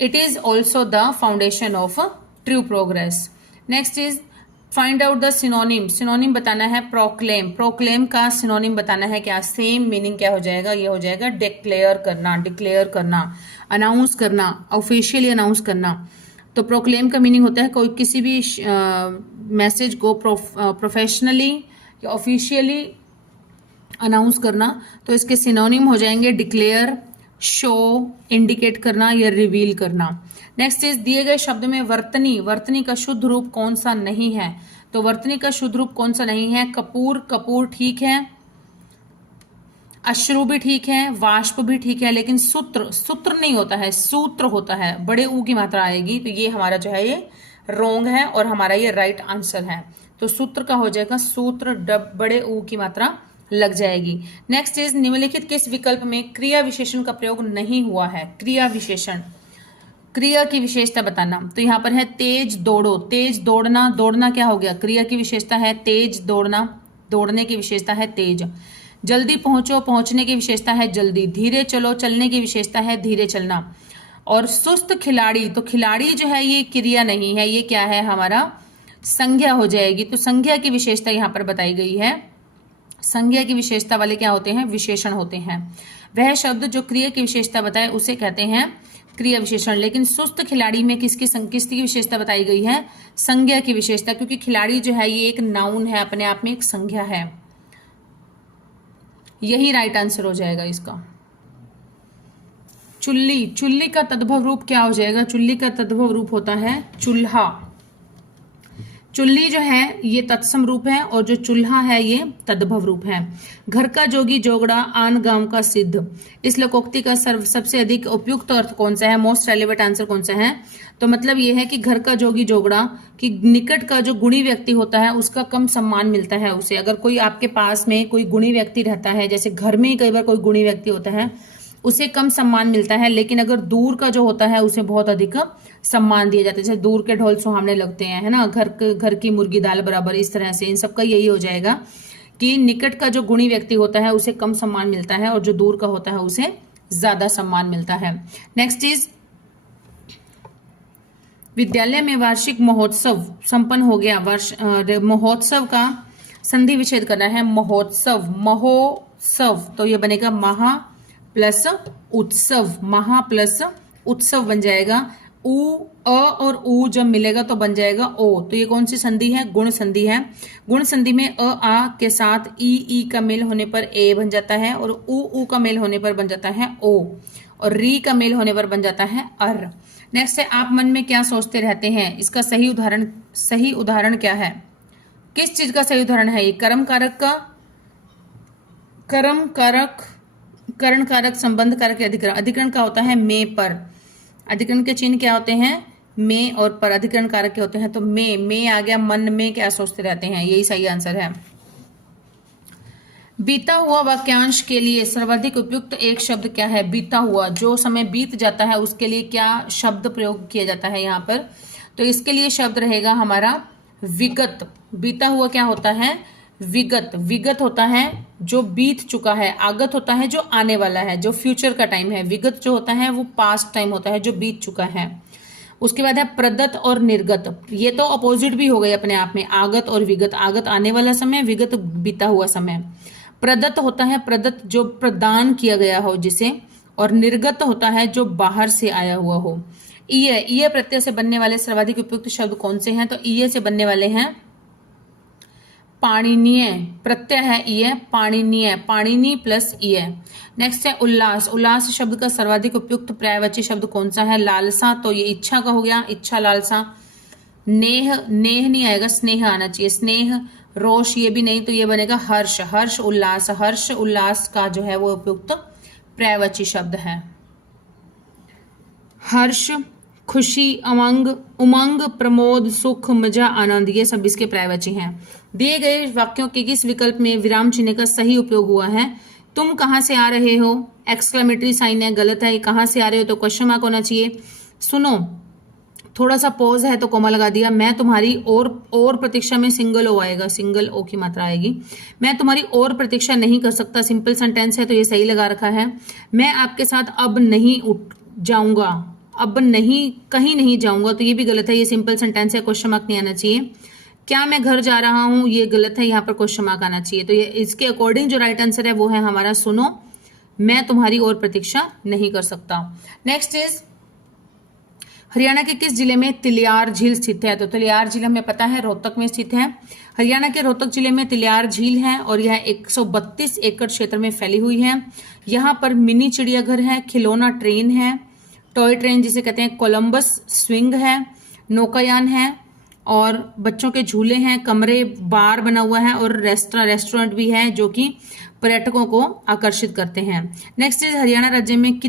it is also the foundation of true progress. Next is find out the synonym. Synonym बताना है प्रोक्लेम। प्रोक्लेम का सिनोनिम बताना है क्या, सेम मीनिंग क्या हो जाएगा, ये हो जाएगा डिक्लेयर करना, डिक्लेयर करना, अनाउंस करना, ऑफिशियली अनाउंस करना। तो प्रोक्लेम का मीनिंग होता है कोई किसी भी मैसेज को प्रोफेशनली या ऑफिशियली अनाउंस करना। तो इसके सिनोनिम हो जाएंगे डिक्लेयर, शो, इंडिकेट करना या रिवील करना। नेक्स्ट इज दिए गए शब्द में वर्तनी, वर्तनी का शुद्ध रूप कौन सा नहीं है। तो वर्तनी का शुद्ध रूप कौन सा नहीं है, कपूर, कपूर ठीक है, अश्रु भी ठीक है, वाष्प भी ठीक है, लेकिन सूत्र, सूत्र नहीं होता है, सूत्र होता है, बड़े ऊ की मात्रा आएगी। तो ये हमारा जो है ये रोंग है और हमारा ये राइट आंसर है। तो सूत्र का हो जाएगा सूत्र, बड़े ऊ की मात्रा लग जाएगी। नेक्स्ट इज निम्नलिखित किस विकल्प में क्रिया विशेषण का प्रयोग नहीं हुआ है। क्रिया विशेषण, क्रिया की विशेषता बताना। तो यहाँ पर है तेज दौड़ो, तेज दौड़ना, दौड़ना क्या हो गया, क्रिया की विशेषता है तेज दौड़ना, दौड़ने की विशेषता है तेज। जल्दी पहुंचो, पहुंचने की विशेषता है जल्दी। धीरे चलो, चलने की विशेषता है धीरे चलना। और सुस्त खिलाड़ी, तो खिलाड़ी जो है ये क्रिया नहीं है, ये क्या है, हमारा संज्ञा हो जाएगी। तो संज्ञा की विशेषता यहाँ पर बताई गई है। संज्ञा की विशेषता वाले क्या होते हैं, विशेषण होते हैं। वह शब्द जो क्रिया की विशेषता बताए उसे कहते हैं क्रिया विशेषण। लेकिन सुस्त खिलाड़ी में किसकी विशेषता बताई गई है, संज्ञा की विशेषता, क्योंकि खिलाड़ी जो है ये एक नाउन है, अपने आप में एक संज्ञा है। यही राइट आंसर हो जाएगा इसका। चुल्ली, चुल्ली का तद्भव रूप क्या हो जाएगा, चुल्ली का तद्भव रूप होता है चूल्हा। चुल्ली जो है ये तत्सम रूप है और जो चूल्हा है ये तद्भव रूप है। घर का जोगी जोगड़ा आन गांव का सिद्ध, इस लोकोक्ति का सबसे अधिक उपयुक्त अर्थ कौन सा है, मोस्ट रेलेवेंट आंसर कौन सा है। तो मतलब ये है कि घर का जोगी जोगड़ा कि निकट का जो गुणी व्यक्ति होता है उसका कम सम्मान मिलता है उसे। अगर कोई आपके पास में कोई गुणी व्यक्ति रहता है, जैसे घर में ही कई बार कोई गुणी व्यक्ति होता है, उसे कम सम्मान मिलता है, लेकिन अगर दूर का जो होता है उसे बहुत अधिक सम्मान दिया जाता है। जैसे दूर के ढोल सुहावने लगते हैं, है ना, घर की मुर्गी दाल बराबर, इस तरह से इन सबका यही हो जाएगा कि निकट का जो गुणी व्यक्ति होता है उसे कम सम्मान मिलता है और जो दूर का होता है उसे ज्यादा सम्मान मिलता है। नेक्स्ट इज विद्यालय में वार्षिक महोत्सव संपन्न हो गया। महोत्सव का संधि विच्छेद करना है, महोत्सव, महोत्सव, तो ये बनेगा महा प्लस उत्सव, महा प्लस उत्सव बन जाएगा। उ, अ और उ जब मिलेगा तो बन जाएगा ओ। तो ये कौन सी संधि है, गुण संधि है। गुण संधि में अ आ के साथ ई का मेल होने पर ए बन जाता है और उ का मेल होने पर बन जाता है ओ और री का मेल होने पर बन जाता है अर। नेक्स्ट है आप मन में क्या सोचते रहते हैं, इसका सही उदाहरण क्या है। किस चीज का सही उदाहरण है ये, कर्म कारक का, कर्म कारक, करण कारक, संबंध कारक, अधिकरण। अधिकरण का होता है में पर, अधिकरण के चिन्ह क्या होते हैं, में और पर। अधिकरण कारक के होते हैं, तो में आ गया, मन में क्या सोचते रहते हैं, यही सही आंसर है। बीता हुआ वाक्यांश के लिए सर्वाधिक उपयुक्त एक शब्द क्या है, बीता हुआ, जो समय बीत जाता है उसके लिए क्या शब्द प्रयोग किया जाता है यहाँ पर। तो इसके लिए शब्द रहेगा हमारा विगत। बीता हुआ क्या होता है, विगत। विगत होता है जो बीत चुका है, आगत होता है जो आने वाला है, जो फ्यूचर का टाइम है। विगत जो होता है वो पास्ट टाइम होता है, जो बीत चुका है। उसके बाद है प्रदत्त और निर्गत, ये तो अपोजिट भी हो गए अपने आप में, आगत और विगत। आगत आने वाला समय, विगत बीता हुआ समय। प्रदत्त होता है, प्रदत्त जो प्रदान किया गया हो जिसे, और निर्गत होता है जो बाहर से आया हुआ हो। ईय प्रत्यय से बनने वाले सर्वाधिक उपयुक्त शब्द कौन से हैं, तो ईय से बनने वाले हैं पाणिनीय, प्रत्यय है ईय, पाणिनीय, पाणिनी प्लस ईय। नेक्स्ट है उल्लास। उल्लास शब्द का सर्वाधिक उपयुक्त पर्यायवाची शब्द कौन सा है, लालसा, तो ये इच्छा का हो गया, इच्छा, लालसा। नेह, नेह नहीं आएगा, स्नेह आना चाहिए, स्नेह। रोष ये भी नहीं, तो ये बनेगा हर्ष, हर्ष उल्लास। हर्ष उल्लास का जो है वो उपयुक्त पर्यायवाची शब्द है। हर्ष, खुशी, उमंग, उमंग, प्रमोद, सुख, मजा, आनंद, ये सब इसके पर्यायवाची हैं। दिए गए वाक्यों के किस विकल्प में विराम चिन्ह का सही उपयोग हुआ है? तुम कहाँ से आ रहे हो, एक्सक्लेमेटरी साइन है, गलत है। कहाँ से आ रहे हो तो क्वेश्चन मार्क होना चाहिए। सुनो, थोड़ा सा पॉज है तो कोमा लगा दिया। मैं तुम्हारी और प्रतीक्षा में सिंगल ओ आएगा, सिंगल ओ की मात्रा आएगी। मैं तुम्हारी और प्रतीक्षा नहीं कर सकता, सिंपल सेंटेंस है तो ये सही लगा रखा है। मैं आपके साथ अब नहीं उठ जाऊंगा, अब नहीं, कहीं नहीं जाऊंगा, तो ये भी गलत है, ये सिंपल सेंटेंस है, क्वेश्चन मार्क नहीं आना चाहिए। क्या मैं घर जा रहा हूं, ये गलत है, यहाँ पर क्वेश्चन मार्क आना चाहिए। तो ये इसके अकॉर्डिंग जो राइट आंसर है वो है हमारा सुनो, मैं तुम्हारी और प्रतीक्षा नहीं कर सकता। नेक्स्ट इज हरियाणा के किस जिले में तिलियार झील स्थित है? तो तिलियार झील हमें पता है रोहतक में स्थित है। हरियाणा के रोहतक जिले में तिलियार झील है और यह 132 एकड़ क्षेत्र में फैली हुई है। यहाँ पर मिनी चिड़ियाघर है, खिलौना ट्रेन है, टॉय ट्रेन जिसे कहते हैं, कोलंबस स्विंग है, नौकायान है और बच्चों के झूले हैं, कमरे, बार बना हुआ है और रेस्टोरेंट भी है जो कि पर्यटकों को आकर्षित करते हैं। नेक्स्ट इज हरियाणा राज्य में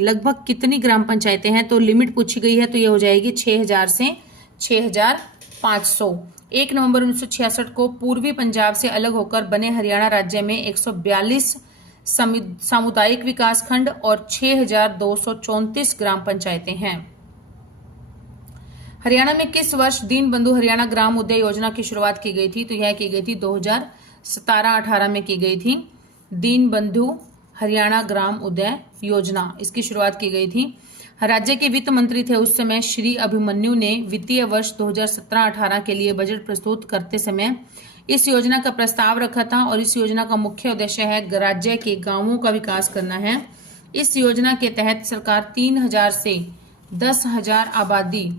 लगभग कितनी ग्राम पंचायतें हैं? तो लिमिट पूछी गई है तो ये हो जाएगी 6000 से 6500। 1 नवंबर 1966 को पूर्वी पंजाब से अलग होकर बने हरियाणा राज्य में 142 सामुदायिक विकास खंड और 6234 ग्राम पंचायतें हैं। हरियाणा में किस वर्ष दीनबंधु हरियाणा ग्राम उदय योजना की शुरुआत की गई थी? तो यह की गई थी 2017-18 में की गई थी। दीनबंधु हरियाणा ग्राम उदय योजना, इसकी शुरुआत की गई थी। राज्य के वित्त मंत्री थे उस समय श्री अभिमन्यु ने वित्तीय वर्ष 2017-18 के लिए बजट प्रस्तुत करते समय इस योजना का प्रस्ताव रखा था और इस योजना का मुख्य उद्देश्य है राज्य के गांवों का विकास करना है। इस योजना के तहत सरकार 3000 से 10,000 आबादी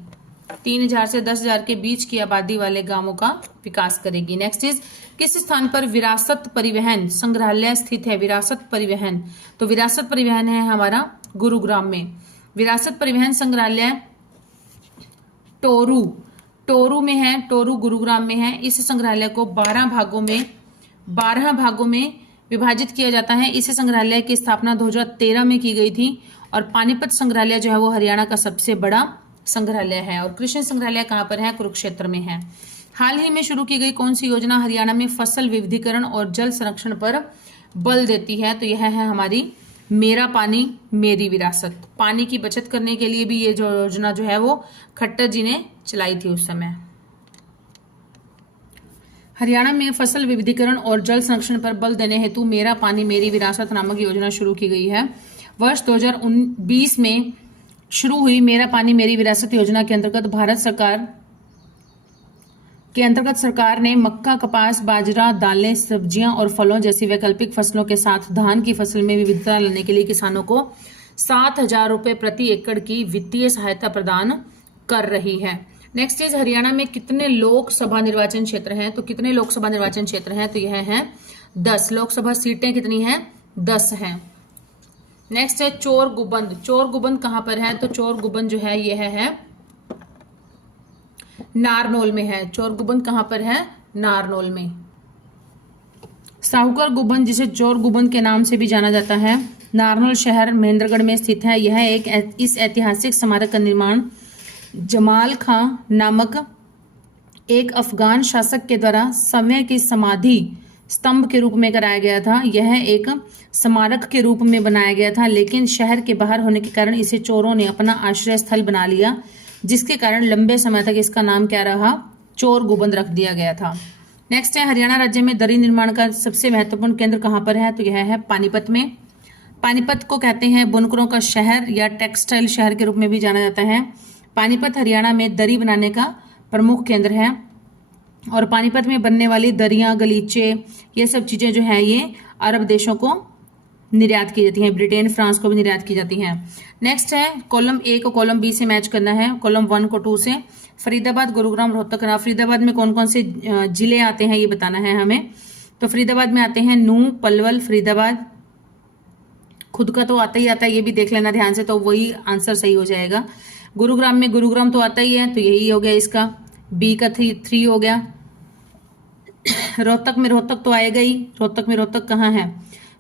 3000 से 10,000 के बीच की आबादी वाले गांवों का विकास करेगी। नेक्स्ट इज किस स्थान पर विरासत परिवहन संग्रहालय स्थित है? विरासत परिवहन, तो विरासत परिवहन है हमारा गुरुग्राम में। विरासत परिवहन संग्रहालय टोरू में है, टोरू गुरुग्राम में है। इस संग्रहालय को 12 भागों में विभाजित किया जाता है। इस संग्रहालय की स्थापना 2013 में की गई थी और पानीपत संग्रहालय जो है वो हरियाणा का सबसे बड़ा संग्रहालय है। और कृष्ण संग्रहालय कहाँ पर है? कुरुक्षेत्र में है। हाल ही में शुरू की गई कौन सी योजना हरियाणा में फसल विविधीकरण और जल संरक्षण पर बल देती है? तो यह है हमारी मेरा पानी मेरी विरासत। पानी की बचत करने के लिए भी ये जो योजना जो है वो खट्टर जी ने चलाई थी उस समय। हरियाणा में फसल विविधीकरण और जल संरक्षण पर बल देने हेतु मेरा पानी मेरी विरासत नामक योजना शुरू की गई है। वर्ष 2020 में शुरू हुई मेरा पानी मेरी विरासत योजना के अंतर्गत सरकार ने मक्का, कपास, बाजरा, दालें, सब्जियां और फलों जैसी वैकल्पिक फसलों के साथ धान की फसल में विविधता लाने के लिए किसानों को 7,000 रुपए प्रति एकड़ की वित्तीय सहायता प्रदान कर रही है। नेक्स्ट इज हरियाणा में कितने लोकसभा निर्वाचन क्षेत्र हैं? तो कितने लोकसभा निर्वाचन क्षेत्र हैं? तो यह है 10। लोकसभा सीटें कितनी हैं? 10 हैं। नेक्स्ट है चोर गुबंद। चोर गुबंद कहां पर है? तो चोर गुबंद जो है यह है नारनौल में है। चोर गुबंद कहां पर है? नारनौल में। साहूकर गुबंद जिसे चोर गुबंद के नाम से भी जाना जाता है, नारनौल शहर महेंद्रगढ़ में स्थित है। यह इस ऐतिहासिक स्मारक का निर्माण जमाल खां नामक एक अफगान शासक के द्वारा समय की समाधि स्तंभ के रूप में कराया गया था। यह एक स्मारक के रूप में बनाया गया था, लेकिन शहर के बाहर होने के कारण इसे चोरों ने अपना आश्रय स्थल बना लिया, जिसके कारण लंबे समय तक इसका नाम क्या रहा? चोर गुबंद रख दिया गया था। नेक्स्ट है हरियाणा राज्य में दरी निर्माण का सबसे महत्वपूर्ण केंद्र कहां पर है? तो यह है पानीपत में। पानीपत को कहते हैं बुनकरों का शहर या टेक्सटाइल शहर के रूप में भी जाना जाता है। पानीपत हरियाणा में दरी बनाने का प्रमुख केंद्र है और पानीपत में बनने वाली दरियां, गलीचे, ये सब चीजें जो है ये अरब देशों को निर्यात की जाती हैं, ब्रिटेन, फ्रांस को भी निर्यात की जाती हैं। नेक्स्ट है कॉलम ए को कॉलम बी से मैच करना है, कॉलम 1 को 2 से। फरीदाबाद, गुरुग्राम, रोहतक। फरीदाबाद में कौन कौन से जिले आते हैं ये बताना है हमें। तो फरीदाबाद में आते हैं नूंह, पलवल, फरीदाबाद। खुद का तो आता ही आता है, ये भी देख लेना ध्यान से, तो वही आंसर सही हो जाएगा। गुरुग्राम में गुरुग्राम तो आता ही है, तो यही हो गया इसका, बी का 3 हो गया। रोहतक में रोहतक तो आएगा ही, रोहतक में रोहतक कहाँ है?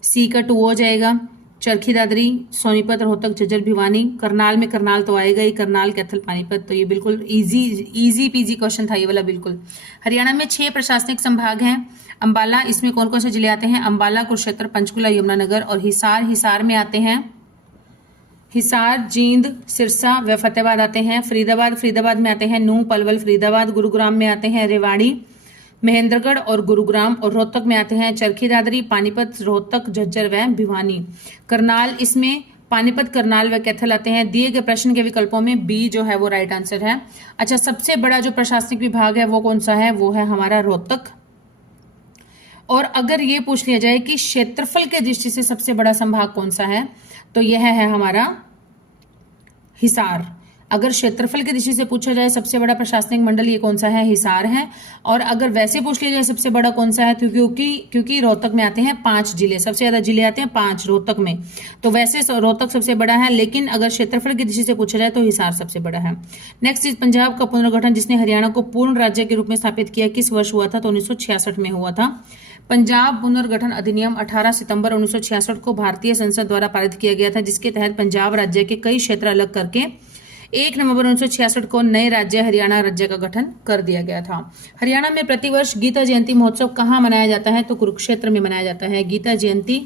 सी का 2 हो जाएगा। चरखी दादरी, सोनीपत, रोहतक, झज्जर, भिवानी। करनाल में करनाल तो आएगा ही, करनाल, कैथल, पानीपत। तो ये बिल्कुल इजी पीजी क्वेश्चन था ये वाला बिल्कुल। हरियाणा में 6 प्रशासनिक संभाग हैं। अंबाला, इसमें कौन कौन से जिले आते हैं? अंबाला, कुरुक्षेत्र, पंचकुला, यमुनानगर और हिसार। हिसार में आते हैं हिसार, जींद, सिरसा व फतेहाबाद आते हैं। फरीदाबाद में आते हैं नूंह, पलवल, फरीदाबाद। गुरुग्राम में आते हैं रेवाड़ी, महेंद्रगढ़ और गुरुग्राम। और रोहतक में आते हैं चरखी दादरी, पानीपत, रोहतक, झज्जर व भिवानी। करनाल, इसमें पानीपत, करनाल व कैथल आते हैं। दिए गए प्रश्न के विकल्पों में बी जो है वो राइट आंसर है। अच्छा, सबसे बड़ा जो प्रशासनिक विभाग है वो कौन सा है? वो है हमारा रोहतक। और अगर ये पूछ लिया जाए कि क्षेत्रफल के दृष्टि से सबसे बड़ा संभाग कौन सा है, तो यह है हमारा हिसार। अगर क्षेत्रफल की दृष्टि से पूछा जाए सबसे बड़ा प्रशासनिक मंडल ये कौन सा है? हिसार है। और अगर वैसे पूछ लिया जाए सबसे बड़ा कौन सा है, क्योंकि रोहतक में आते हैं 5 जिले, सबसे ज्यादा जिले आते हैं 5 रोहतक में, तो वैसे रोहतक सबसे बड़ा है। लेकिन अगर क्षेत्रफल की दृष्टि से पूछा जाए तो हिसार सबसे बड़ा है। नेक्स्ट इज पंजाब का पुनर्गठन जिसने हरियाणा को पूर्ण राज्य के रूप में स्थापित किया, किस वर्ष हुआ था? तो 1966 में हुआ था। पंजाब पुनर्गठन अधिनियम 18 सितंबर 1966 को भारतीय संसद द्वारा पारित किया गया था, जिसके तहत पंजाब राज्य के कई क्षेत्र अलग करके 1 नवंबर 1966 को नए राज्य हरियाणा राज्य का गठन कर दिया गया था। हरियाणा में प्रतिवर्ष गीता जयंती महोत्सव कहाँ मनाया जाता है? तो कुरुक्षेत्र में मनाया जाता है। गीता जयंती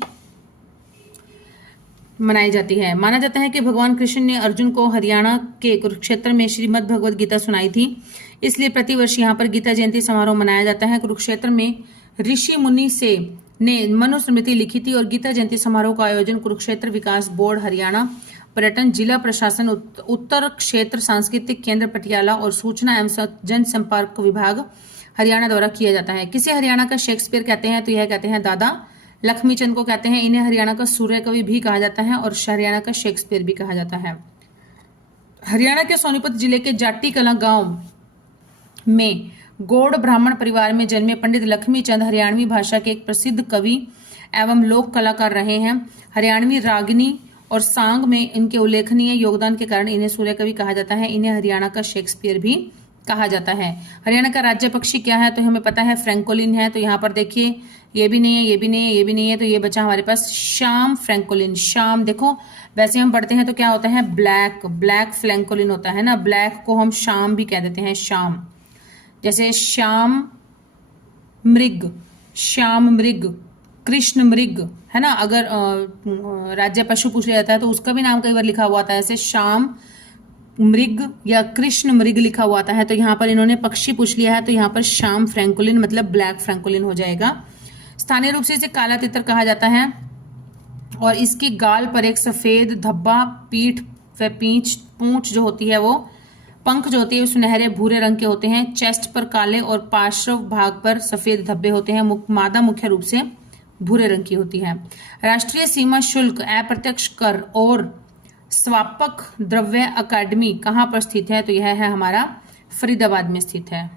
मनाई जाती है। माना जाता है कि भगवान कृष्ण ने अर्जुन को हरियाणा के कुरुक्षेत्र में श्रीमद् भगवद गीता सुनाई थी, इसलिए प्रतिवर्ष यहाँ पर गीता जयंती समारोह मनाया जाता है। कुरुक्षेत्र में ऋषि मुनि ने मनुस्मृति लिखी थी। और गीता जयंती समारोह का आयोजन कुरुक्षेत्र विकास बोर्ड, हरियाणा पर्यटन जिला प्रशासन, उत्तर क्षेत्र सांस्कृतिक केंद्र पटियाला और सूचना एवं जनसंपर्क विभाग हरियाणा द्वारा किया जाता है। किसे हरियाणा का शेक्सपियर कहते हैं? तो यह कहते हैं दादा लक्ष्मीचंद को कहते हैं। इन्हें हरियाणा का सूर्य कवि भी कहा जाता है और हरियाणा का शेक्सपियर भी कहा जाता है। हरियाणा के सोनीपत जिले के जाटी कला गांव में गौड़ ब्राह्मण परिवार में जन्मे पंडित लक्ष्मीचंद हरियाणवी भाषा के एक प्रसिद्ध कवि एवं लोक कलाकार रहे हैं। हरियाणवी रागनी और सांग में इनके उल्लेखनीय योगदान के कारण इन्हें सूर्य कवि कहा जाता है। इन्हें हरियाणा का शेक्सपियर भी कहा जाता है। हरियाणा का राज्य पक्षी क्या है? तो हमें पता है फ्रैंकोलिन है। तो यहाँ पर देखिए ये भी नहीं है, ये भी नहीं है, ये भी नहीं है, तो ये बचा हमारे पास शाम फ्रैंकोलिन। शाम देखो वैसे हम पढ़ते हैं तो क्या होता है? ब्लैक फ्रैंकोलिन होता है ना, ब्लैक को हम शाम भी कह देते हैं। शाम जैसे श्याम मृग, कृष्ण मृग है ना। अगर राज्य पशु पूछ लिया जाता है तो उसका भी नाम कई बार लिखा हुआ आता है, ऐसे श्याम मृग या कृष्ण मृग लिखा हुआ आता है। तो यहाँ पर इन्होंने पक्षी पूछ लिया है, तो यहाँ पर शाम फ्रैंकोलिन मतलब ब्लैक फ्रैंकोलिन हो जाएगा। स्थानीय रूप से इसे काला तितर कहा जाता है और इसकी गाल पर एक सफेद धब्बा, पीठ व पूंछ जो होती है वो, पंख जो होती है सुनहरे भूरे रंग के होते हैं। चेस्ट पर काले और पार्श्व भाग पर सफेद धब्बे होते हैं। मादा मुख्य रूप से भूरे रंग की होती है। राष्ट्रीय सीमा शुल्क, अप्रत्यक्ष कर और स्वापक द्रव्य अकादमी कहाँ पर स्थित है? तो यह है हमारा फरीदाबाद में स्थित है।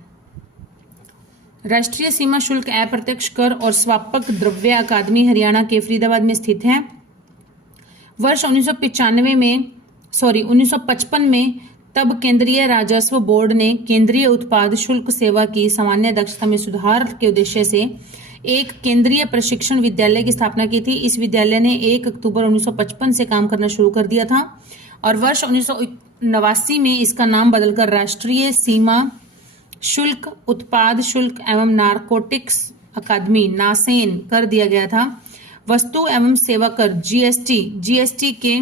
राष्ट्रीय सीमा शुल्क, अप्रत्यक्ष कर और स्वापक द्रव्य अकादमी हरियाणा के फरीदाबाद में स्थित है। वर्ष 1955 में तब केंद्रीय राजस्व बोर्ड ने केंद्रीय उत्पाद शुल्क सेवा की सामान्य दक्षता में सुधार के उद्देश्य से एक केंद्रीय प्रशिक्षण विद्यालय की स्थापना की थी। इस विद्यालय ने 1 अक्टूबर 1955 से काम करना शुरू कर दिया था और वर्ष 1989 में इसका नाम बदलकर राष्ट्रीय सीमा शुल्क, उत्पाद शुल्क एवं नारकोटिक्स अकादमी नासेन कर दिया गया था। वस्तु एवं सेवा कर जीएसटी के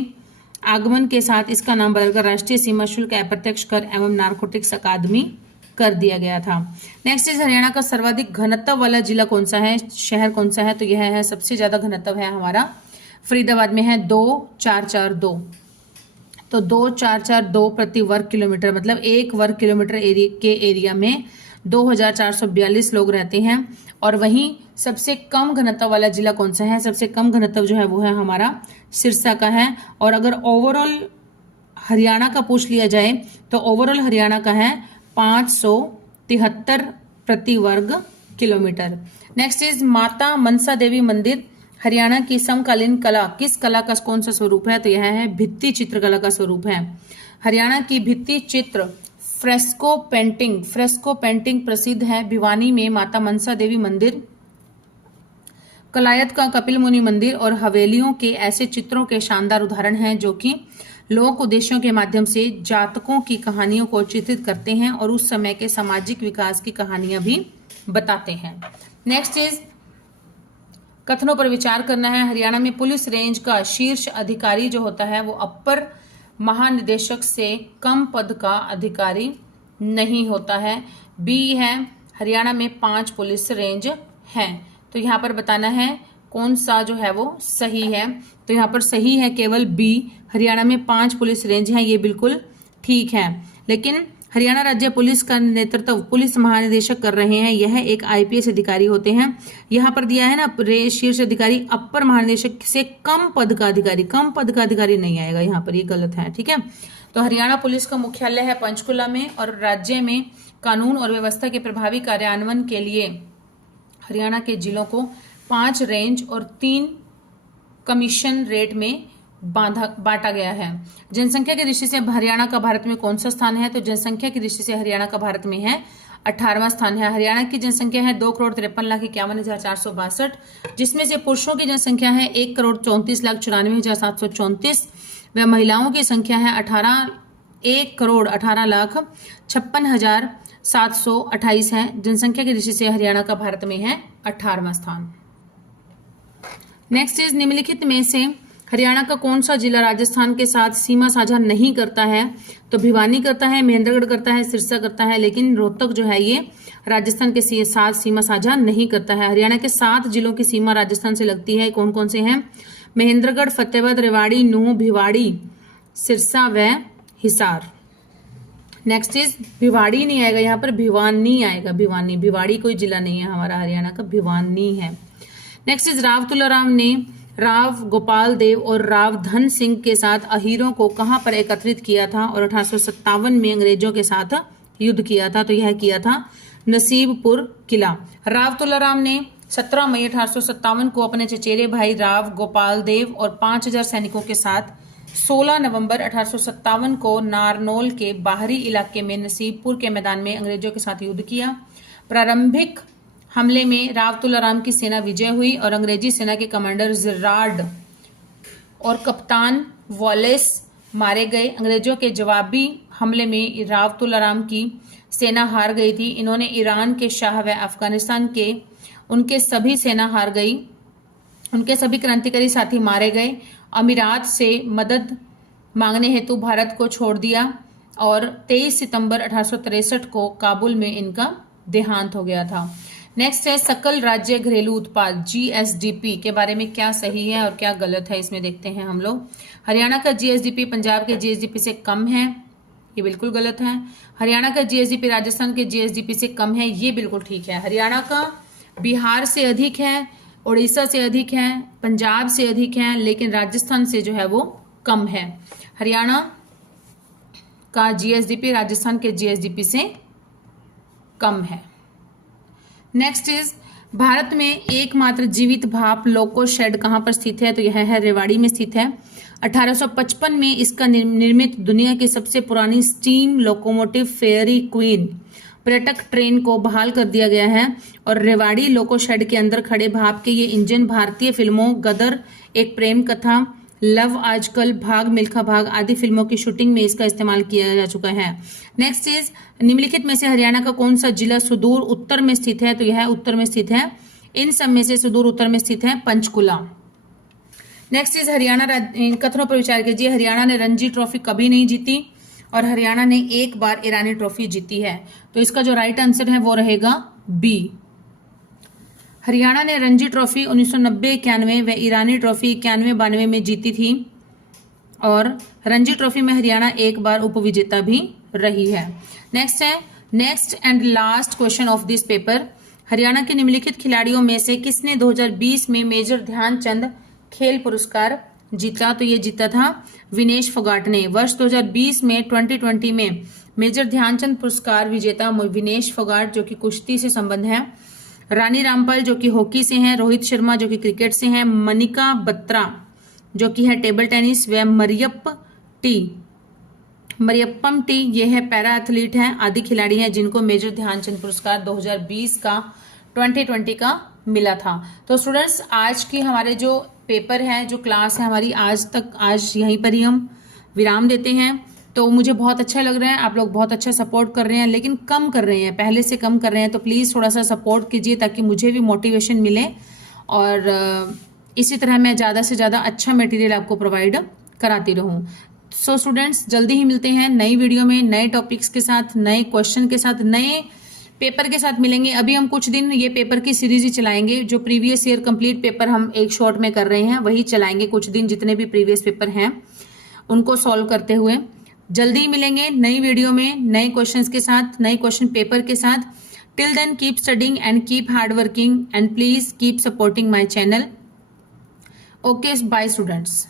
आगमन के साथ इसका नाम बदलकर राष्ट्रीय सीमा शुल्क, अप्रत्यक्ष कर एवं नारकोटिक्स अकादमी कर दिया गया था। नेक्स्ट इज हरियाणा का सर्वाधिक घनत्व वाला जिला कौन सा है, शहर कौन सा है? तो यह है सबसे ज्यादा घनत्व है हमारा फरीदाबाद में है 2442। तो 2442 प्रति वर्ग किलोमीटर, मतलब 1 वर्ग किलोमीटर के एरिया में 2442 लोग रहते हैं। और वहीं सबसे कम घनत्व वाला जिला कौन सा है? सबसे कम घनत्व जो है वो है हमारा सिरसा का है। और अगर ओवरऑल हरियाणा का पूछ लिया जाए तो ओवरऑल हरियाणा का है 573 प्रति वर्ग किलोमीटर। नेक्स्ट इज माता मनसा देवी मंदिर हरियाणा की समकालीन कला, किस कला का कौन सा स्वरूप है? तो यह है भित्ति चित्रकला का स्वरूप है। हरियाणा की भित्ति चित्र फ्रेस्को पेंटिंग प्रसिद्ध है। भिवानी में माता मनसा देवी मंदिर कलायत का कपिल मुनि मंदिर और हवेलियों के ऐसे चित्रों के शानदार उदाहरण हैं जो कि लोक उद्देश्यों के माध्यम से जातकों की कहानियों को चित्रित करते हैं और उस समय के सामाजिक विकास की कहानियां भी बताते हैं। नेक्स्ट इज कथनों पर विचार करना है। हरियाणा में पुलिस रेंज का शीर्ष अधिकारी जो होता है वो अपर महानिदेशक से कम पद का अधिकारी नहीं होता है। बी है, हरियाणा में 5 पुलिस रेंज हैं। तो यहाँ पर बताना है कौन सा जो है वो सही है। तो यहाँ पर सही है केवल बी, हरियाणा में 5 पुलिस रेंज हैं, ये बिल्कुल ठीक है। लेकिन हरियाणा राज्य पुलिस का नेतृत्व पुलिस महानिदेशक कर रहे हैं, यह एक आईपीएस अधिकारी होते हैं। यहाँ पर दिया है ना शीर्ष अधिकारी अपर महानिदेशक से कम पद का अधिकारी, कम पद का अधिकारी नहीं आएगा यहाँ पर, ये गलत है, ठीक है। तो हरियाणा पुलिस का मुख्यालय है पंचकुला में और राज्य में कानून और व्यवस्था के प्रभावी कार्यान्वयन के लिए हरियाणा के जिलों को 5 रेंज और 3 कमीशन रेट में बांटा गया है। जनसंख्या की दृष्टि से हरियाणा का भारत में कौन सा स्थान है? तो जनसंख्या की दृष्टि से हरियाणा का भारत में है 18वां स्थान है। हरियाणा की जनसंख्या है 2,53,51,462, जिसमें से पुरुषों की जनसंख्या है 1,34,94,734 व महिलाओं की संख्या है 1,18,56,728 है। जनसंख्या की दृष्टि से हरियाणा का भारत में है 18वां स्थान। नेक्स्ट इज निम्नलिखित में से हरियाणा का कौन सा जिला राजस्थान के साथ सीमा साझा नहीं करता है? तो भिवानी करता है, महेंद्रगढ़ करता है, सिरसा करता है, लेकिन रोहतक जो है ये राजस्थान के साथ सीमा साझा नहीं करता है। हरियाणा के 7 जिलों की सीमा राजस्थान से लगती है, कौन कौन से हैं? महेंद्रगढ़, फतेहबाद, रेवाड़ी, नूंह, भिवाड़ी, सिरसा व हिसार। नेक्स्ट इज भिवाड़ी नहीं आएगा यहाँ पर, भिवानी आएगा, भिवानी। भिवाड़ी कोई जिला नहीं है हमारा हरियाणा का, भिवानी है। नेक्स्ट इज राव तुलाराम ने राव गोपाल देव और राव धन सिंह के साथ अहीरों को कहां पर एकत्रित किया था और 1857 में अंग्रेजों के साथ युद्ध किया था? तो यह किया था नसीबपुर किला। राव तुलाराम ने 17 मई 1857 को अपने चचेरे भाई राव गोपाल देव और 5000 सैनिकों के साथ 16 नवंबर 1857 को नारनौल के बाहरी इलाके में नसीबपुर के मैदान में अंग्रेजों के साथ युद्ध किया। प्रारंभिक हमले में राव तुलाराम की सेना विजय हुई और अंग्रेजी सेना के कमांडर जिरार्ड और कप्तान वॉलेस मारे गए। अंग्रेजों के जवाबी हमले में राव तुलाराम की सेना हार गई थी। इन्होंने ईरान के शाह व अफगानिस्तान के उनके सभी सेना हार गई, उनके सभी क्रांतिकारी साथी मारे गए। अमीरात से मदद मांगने हेतु भारत को छोड़ दिया और 23 सितंबर 1863 को काबुल में इनका देहांत हो गया था। नेक्स्ट है सकल राज्य घरेलू उत्पाद जीएसडीपी के बारे में क्या सही है और क्या गलत है, इसमें देखते हैं हम लोग। हरियाणा का जीएसडीपी पंजाब के जीएसडीपी से कम है, ये बिल्कुल गलत है। हरियाणा का जीएसडीपी राजस्थान के जीएसडीपी से कम है, ये बिल्कुल ठीक है। हरियाणा का बिहार से अधिक है, उड़ीसा से अधिक है, पंजाब से अधिक है, लेकिन राजस्थान से जो है वो कम है। हरियाणा का जीएसडीपी राजस्थान के जीएसडीपी से कम है। नेक्स्ट इज भारत में एकमात्र जीवित भाप लोको शेड कहां पर स्थित है? तो यह है रेवाड़ी में स्थित है। 1855 में इसका निर्मित दुनिया की सबसे पुरानी स्टीम लोकोमोटिव फेयरी क्वीन पर्यटक ट्रेन को बहाल कर दिया गया है और रेवाड़ी लोको शेड के अंदर खड़े भाप के ये इंजन भारतीय फिल्मों गदर, एक प्रेम कथा, लव आजकल, भाग मिल्खा भाग आदि फिल्मों की शूटिंग में इसका इस्तेमाल किया जा चुका है। नेक्स्ट इज निम्नलिखित में से हरियाणा का कौन सा जिला सुदूर उत्तर में स्थित है? तो यह उत्तर में स्थित है। इन सब में से सुदूर उत्तर में स्थित है पंचकुला। नेक्स्ट इज हरियाणा कथनों पर विचार कीजिए। हरियाणा ने रणजी ट्रॉफी कभी नहीं जीती और हरियाणा ने एक बार ईरानी ट्रॉफी जीती है। तो इसका जो राइट आंसर है वो रहेगा बी। हरियाणा ने रणजी ट्रॉफी 1990-91 व ईरानी ट्रॉफी 91-92 में जीती थी और रणजी ट्रॉफी में हरियाणा एक बार उपविजेता भी रही है। नेक्स्ट है next and last question of this paper. Haryana के निम्नलिखित खिलाड़ियों में से किसने 2020 में मेजर ध्यानचंद खेल पुरस्कार जीता? तो ये जीता था विनेश फोगाट ने। वर्ष 2020 में 2020 में मेजर ध्यानचंद पुरस्कार विजेता विनेश फोगाट जो कि कुश्ती से संबंध है, रानी रामपाल जो कि हॉकी से हैं, रोहित शर्मा जो कि क्रिकेट से हैं, मनिका बत्रा जो कि है टेबल टेनिस व मरियप्पम टी ये है पैरा एथलीट हैं, आदि खिलाड़ी हैं जिनको मेजर ध्यानचंद पुरस्कार 2020 का 2020 का मिला था। तो स्टूडेंट्स आज की हमारे जो पेपर है, जो क्लास है हमारी, आज यहीं पर ही हम विराम देते हैं। तो मुझे बहुत अच्छा लग रहा है, आप लोग बहुत अच्छा सपोर्ट कर रहे हैं, लेकिन कम कर रहे हैं, पहले से कम कर रहे हैं। तो प्लीज़ थोड़ा सा सपोर्ट कीजिए ताकि मुझे भी मोटिवेशन मिले और इसी तरह मैं ज़्यादा से ज़्यादा अच्छा मटेरियल आपको प्रोवाइड कराती रहूँ। सो स्टूडेंट्स, जल्दी ही मिलते हैं नई वीडियो में, नए टॉपिक्स के साथ, नए क्वेश्चन के साथ, नए पेपर के साथ मिलेंगे। अभी हम कुछ दिन ये पेपर की सीरीज ही चलाएंगे, जो प्रीवियस ईयर कंप्लीट पेपर हम एक शॉर्ट में कर रहे हैं वही चलाएंगे कुछ दिन, जितने भी प्रीवियस पेपर हैं उनको सॉल्व करते हुए। जल्दी ही मिलेंगे नई वीडियो में, नए क्वेश्चंस के साथ, नए क्वेश्चन पेपर के साथ। Till then keep studying and keep hard working and please keep supporting my channel. Okay, bye students.